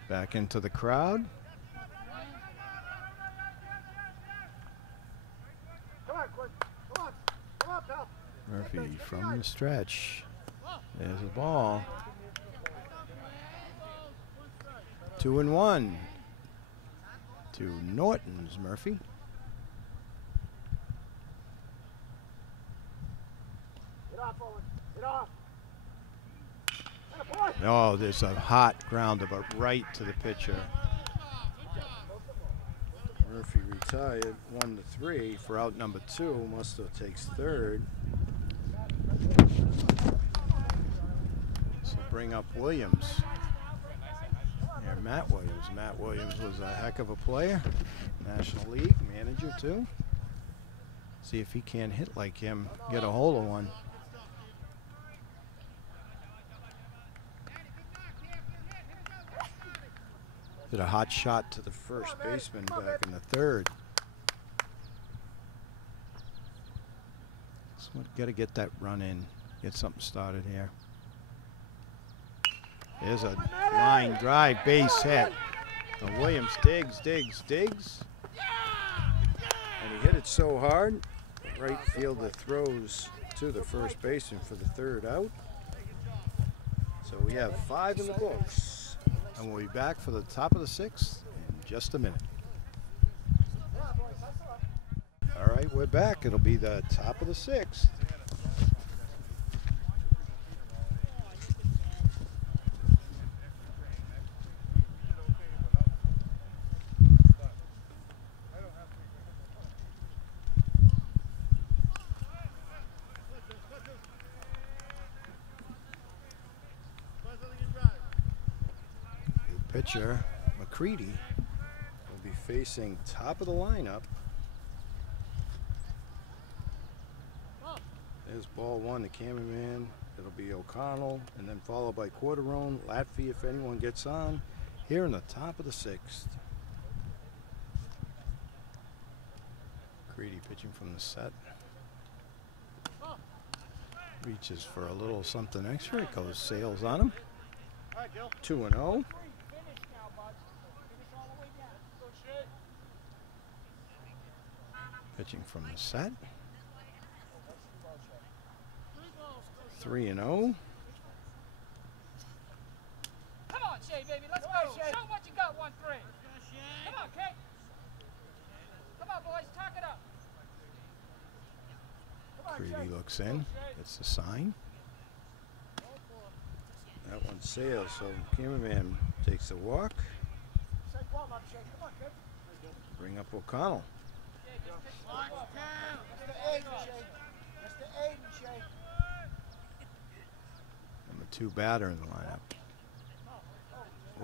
Back into the crowd. Come on, Quinn. Come on. Come on, pal. Murphy from the stretch. There's a ball. 2-1 to Norton's Murphy. Get off, Owen. Get off. Atta boy. Oh, there's a hot grounder, but right to the pitcher. Murphy retired 1-3 for out number 2. Musto takes third. So bring up Williams. Here, Matt Williams. Matt Williams was a heck of a player. National League manager too. See if he can't hit like him. Get a hold of one. Did a hot shot to the first baseman back in the third. So got to get that run in. Get something started here. There's a line drive base hit. And Williams digs. And he hit it so hard, the right fielder throws to the first baseman for the third out. So we have 5 in the books. And we'll be back for the top of the 6th in just a minute. All right, we're back. It'll be the top of the 6th. Pitcher McCready will be facing top of the lineup. There's ball 1, the cameraman. It'll be O'Connell, and then followed by Quarterone, Latvi if anyone gets on, here in the top of the 6th. McCready pitching from the set. Reaches for a little something extra. It goes Sales on him. 2-0. Pitching from the set. 3-0. Come on, Shay, baby. Let's go. Show what you got, 1-3. Come on, Kate. Come on, boys. Talk it up. Creedy looks in. Gets the sign. That one sails, so cameraman takes a walk. Bring up O'Connell. Number 2 batter in the lineup.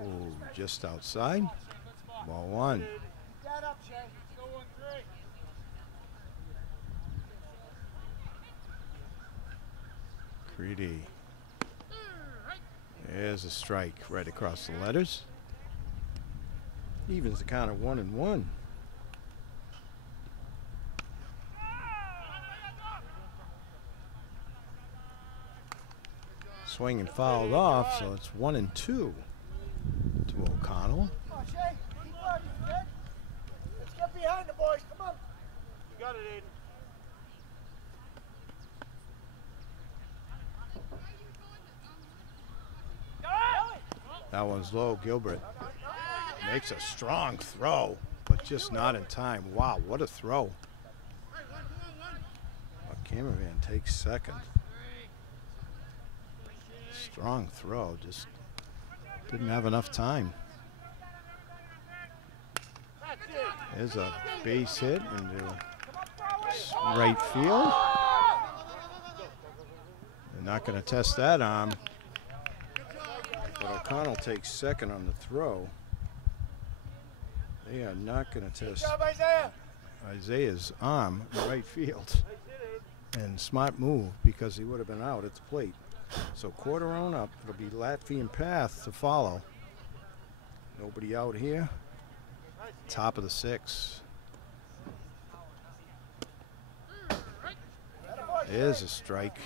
Oh, just outside. Ball 1. Creedy. There's a strike right across the letters. Evens the count at 1-1. Swing and fouled off, so it's 1-2 to O'Connell. Come on, Shay. Keep working, kid. Let's get behind the boys. Come on. You got it, Aiden. That one's low. Gilbert makes a strong throw, but just not in time. Wow, what a throw. A cameraman takes second. Strong throw, just didn't have enough time. There's a base hit into right field. They're not going to test that arm. But O'Connell takes second on the throw. They are not going to test Isaiah's arm in right field. And smart move, because he would have been out at the plate. So Corderone up. It'll be Latvian path to follow. Nobody out here. Top of the 6. There's a strike.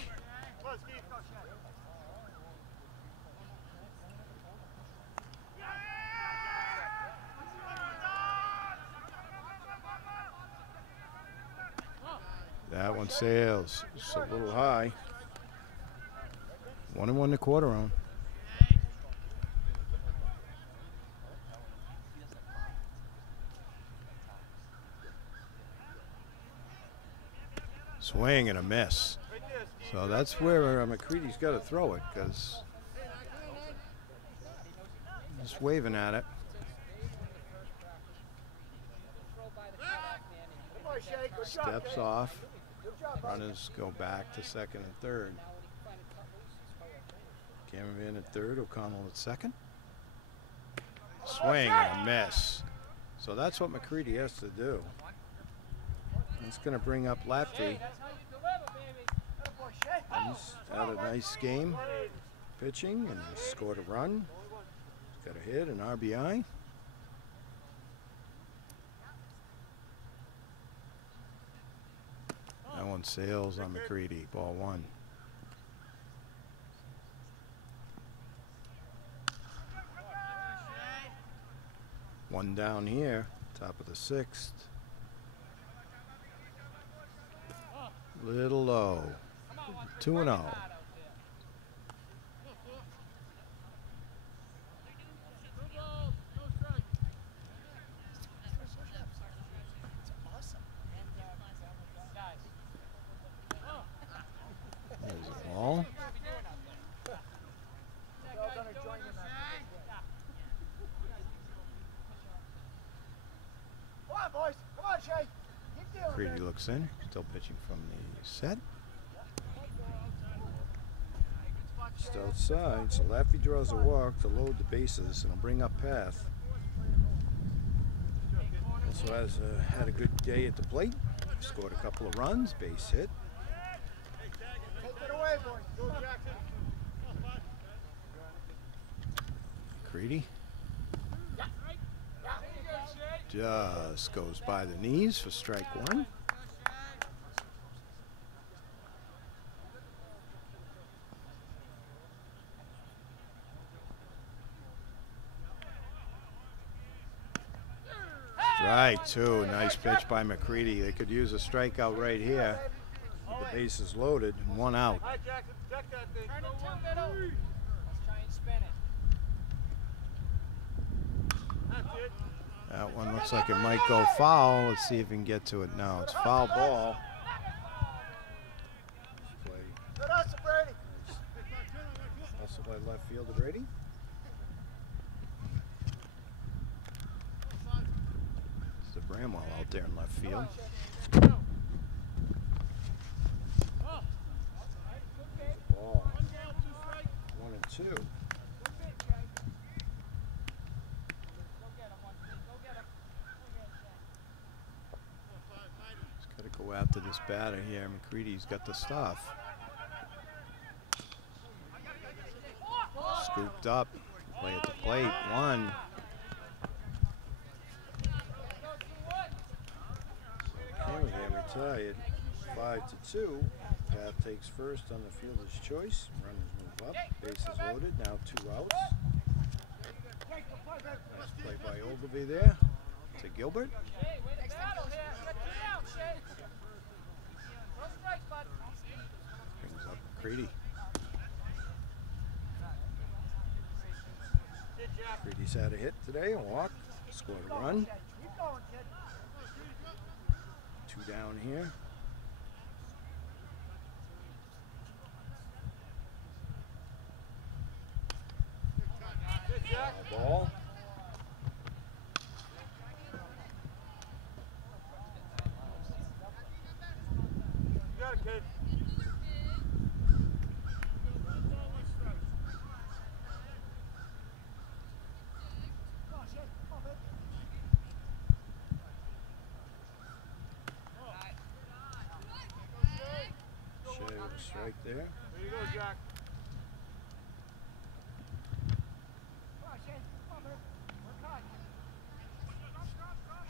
That one sails. It's a little high. 1-1 to Corderone. Swing and a miss. So that's where McCready's got to throw it, because just waving at it. Steps off. Runners go back to second and third. Cameraman at third, O'Connell at second. Swing and a miss. So that's what McCready has to do. It's going to bring up Latvi. He's had a nice game pitching, and he scored a run. He's got a hit, an RBI. That one sails on McCready. Ball 1. One down here, top of the 6th. Little low. 2-0. There's a ball. Creedy looks in, still pitching from the set. Just outside, so Laffy draws a walk to load the bases, and he'll bring up path. Also has had a good day at the plate. Scored a couple of runs, base hit. Creedy just goes by the knees for strike 1. Strike 2. Nice pitch by McCready. They could use a strikeout right here. The base is loaded and 1 out. Turn it to middle. Let's try and spin it. That one looks like it might go foul. Let's see if we can get to it. No, it's foul ball. Also by left fielder out there in left field. Ball. 1-2. He's got to go after this batter here. McCready's got the stuff. Scooped up. Play at the plate. 1. Callahan retired. 5-2. Path takes first on the fielder's choice. Runners move up. Bases loaded. Now 2 outs. Nice play by Ogilvy there to Gilbert. Brings up McCready. McCready's had a hit today, a walk, scored a run. 2 down here. Ball. You got it, kid. Shea with a strike there. There you go, Jack.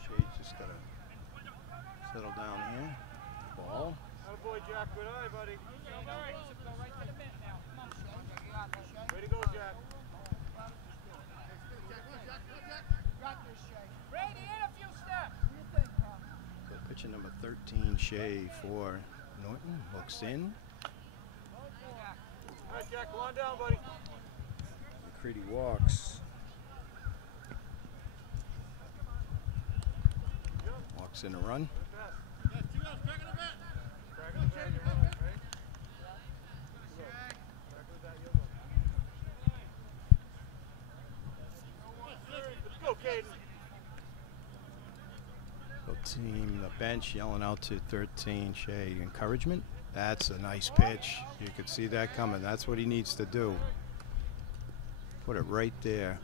Shea's just got to settle down here. Ball. Attaboy, Jack. Good eye, buddy. Way to go, Jack. So pitching number 13, Shea for Norton. Looks in. All right, Jack. Come on down, buddy. McCready walks. Walks in a run. Let's go, Caden. So team, the bench yelling out to 13, Shea. Encouragement. That's a nice pitch. You could see that coming. That's what he needs to do. Put it right there.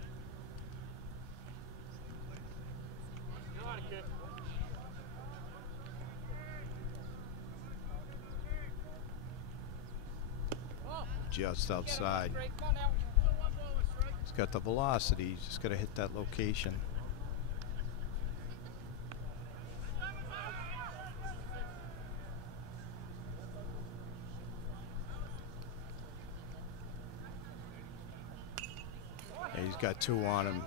Come on, kid. Just outside. He's got the velocity. He's just got to hit that location. Yeah, he's got 2 on him.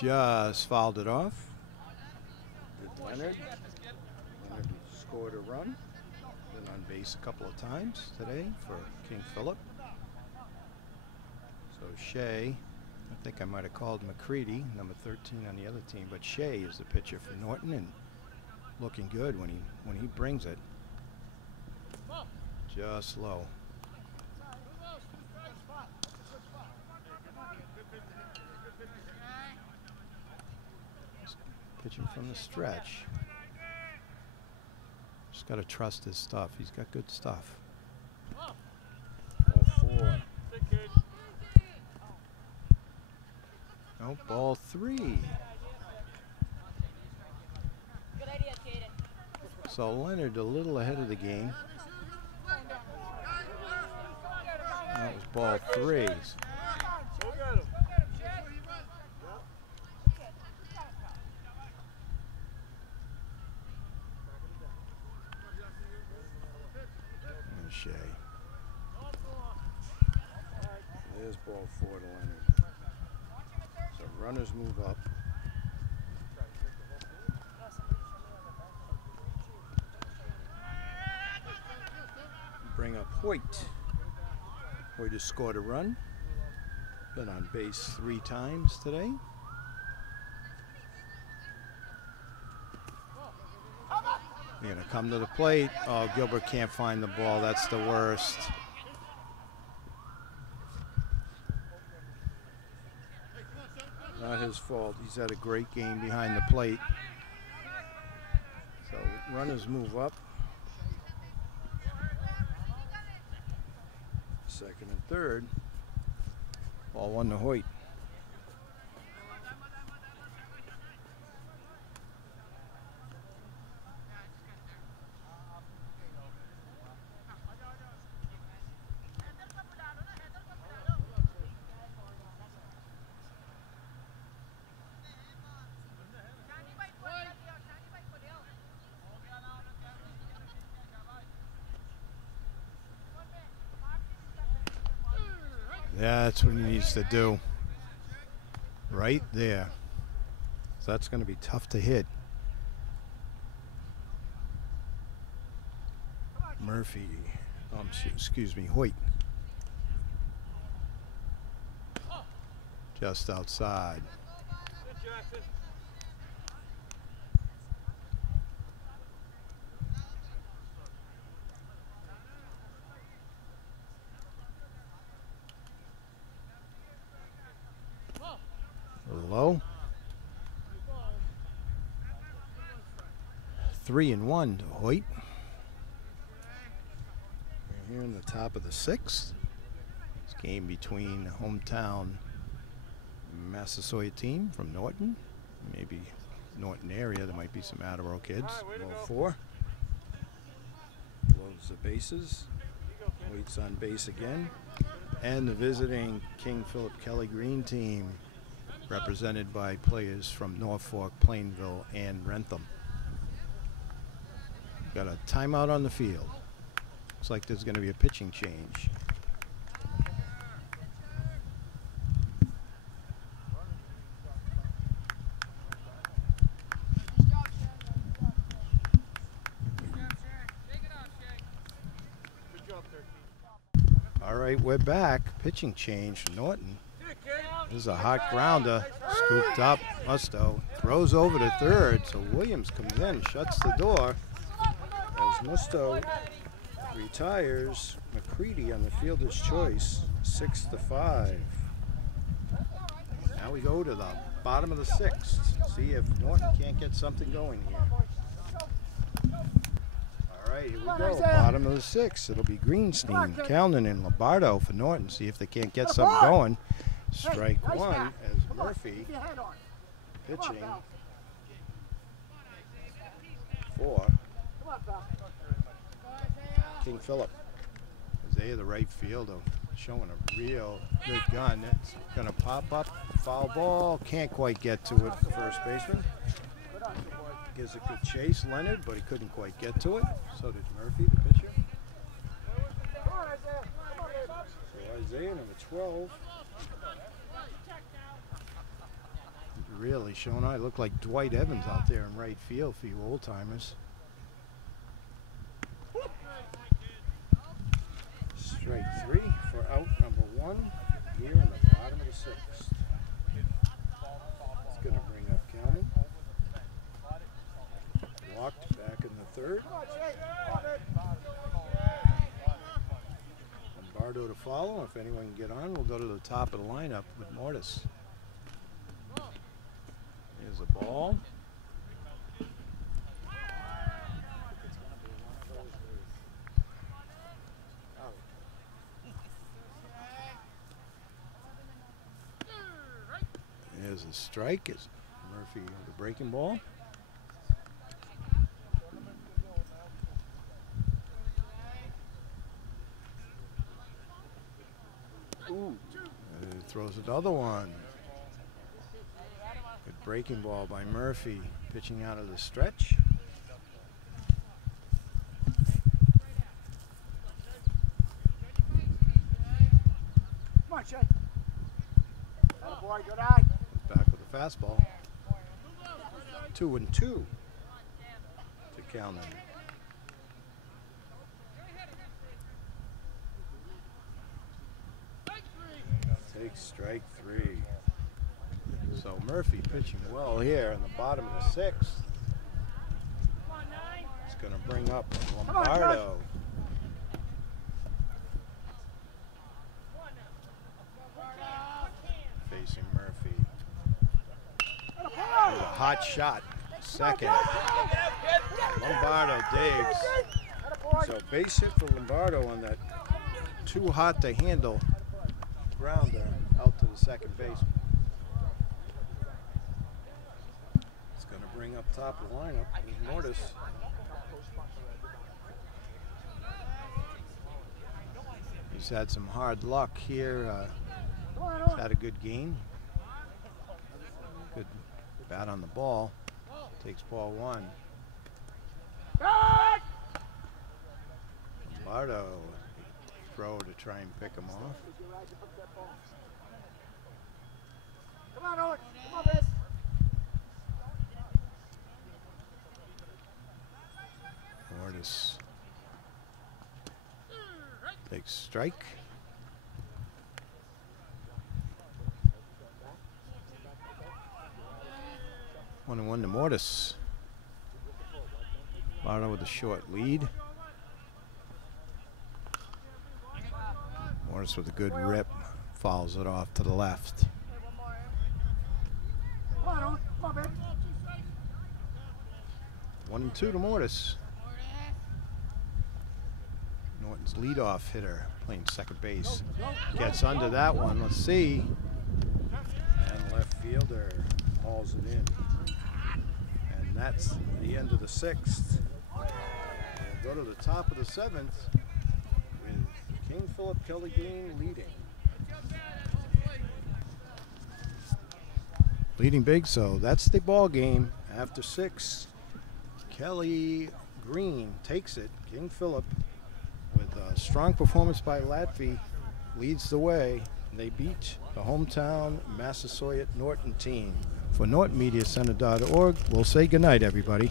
Just fouled it off. Good Leonard. Leonard scored a run. Been on base a couple of times today for King Philip. So Shea, I think I might have called McCready, number 13 on the other team, but Shea is the pitcher for Norton and looking good when he brings it. Just low. Pitching from the stretch. Just got to trust his stuff. He's got good stuff. Ball 4. No, ball 3. Good idea, Caden. So Leonard a little ahead of the game. That was ball 3. Go get him. And Shea. There's ball 4 to Leonard. So runners move up. Bring up Hoyt. Hoyt has scored a run. Been on base 3 times today. They're going to come to the plate. Oh, Gilbert can't find the ball. That's the worst. Not his fault. He's had a great game behind the plate. runners move up. Second and third. Ball 1 to Hoyt. That's what he needs to do. Right there. So that's going to be tough to hit. Murphy. Excuse me, Hoyt. Just outside. Low. 3-1 to Hoyt. We're here in the top of the 6th. This game between hometown Massasoit team from Norton. Maybe Norton area. There might be some Attleboro kids. Ball 4. Loads the bases. Hoyt's on base again. And the visiting King Philip Kelly Green team, represented by players from Norfolk, Plainville, and Rentham. Got a timeout on the field. Looks like there's going to be a pitching change. All right, we're back. Pitching change for Norton. This is a hot grounder, scooped up. Musto throws over to third, so Williams comes in, shuts the door. As Musto retires, McCready on the fielder's choice, 6-5. Now we go to the bottom of the 6th. See if Norton can't get something going here. All right, here we go. Bottom of the 6th. It'll be Greenstein, Calnan, and Lombardo for Norton. See if they can't get something going. Strike 1 as Murphy pitching for King Philip. Isaiah, the right fielder, showing a real good gun. It's going to pop up. Foul ball. Can't quite get to it, the first baseman. Gives a good chase, Leonard, but he couldn't quite get to it. So did Murphy, the pitcher. So Isaiah, number 12. Really showing I look like Dwight Evans out there in right field for you old timers. Strike 3 for out number 1 here in the bottom of the 6th. It's going to bring up Calnan. Walked back in the 3rd. Lombardo to follow. If anyone can get on, we'll go to the top of the lineup with Mortis. Here's a ball. There's a strike. Is Murphy the breaking ball? Ooh. Throws another one. Good breaking ball by Murphy, pitching out of the stretch. Come on, Shay. Oh boy, good eye. Back with the fastball. 2-2 to Calnan. Takes strike 3. So Murphy pitching well here in the bottom of the 6th. It's going to bring up Lombardo. Facing Murphy. There's a hot shot. Second. Lombardo digs. So base hit for Lombardo on that too hot to handle grounder out to the second base. It's going to bring up top of the lineup with Mortis. He's had some hard luck here. He's had a good game. Good bat on the ball. Takes ball one. Lombardo throw to try and pick him off. Come on, Norton. Come on, Vince. Mortis takes strike. 1-1 to Mortis. Lombardo with a short lead. Mortis with a good rip, fouls it off to the left. Come on, Norton. Come on, Vince. 1-2 to Mortis. Norton's leadoff hitter playing second base. Gets under that one. Let's see. And left fielder hauls it in. And that's the end of the sixth. We'll go to the top of the seventh with King Philip Kelly Green leading. Leading big, so that's the ball game. After six, Kelly Green takes it. King Philip, with a strong performance by Latvia, leads the way. They beat the hometown Massasoit Norton team. For NortonMediaCenter.org, we'll say goodnight, everybody.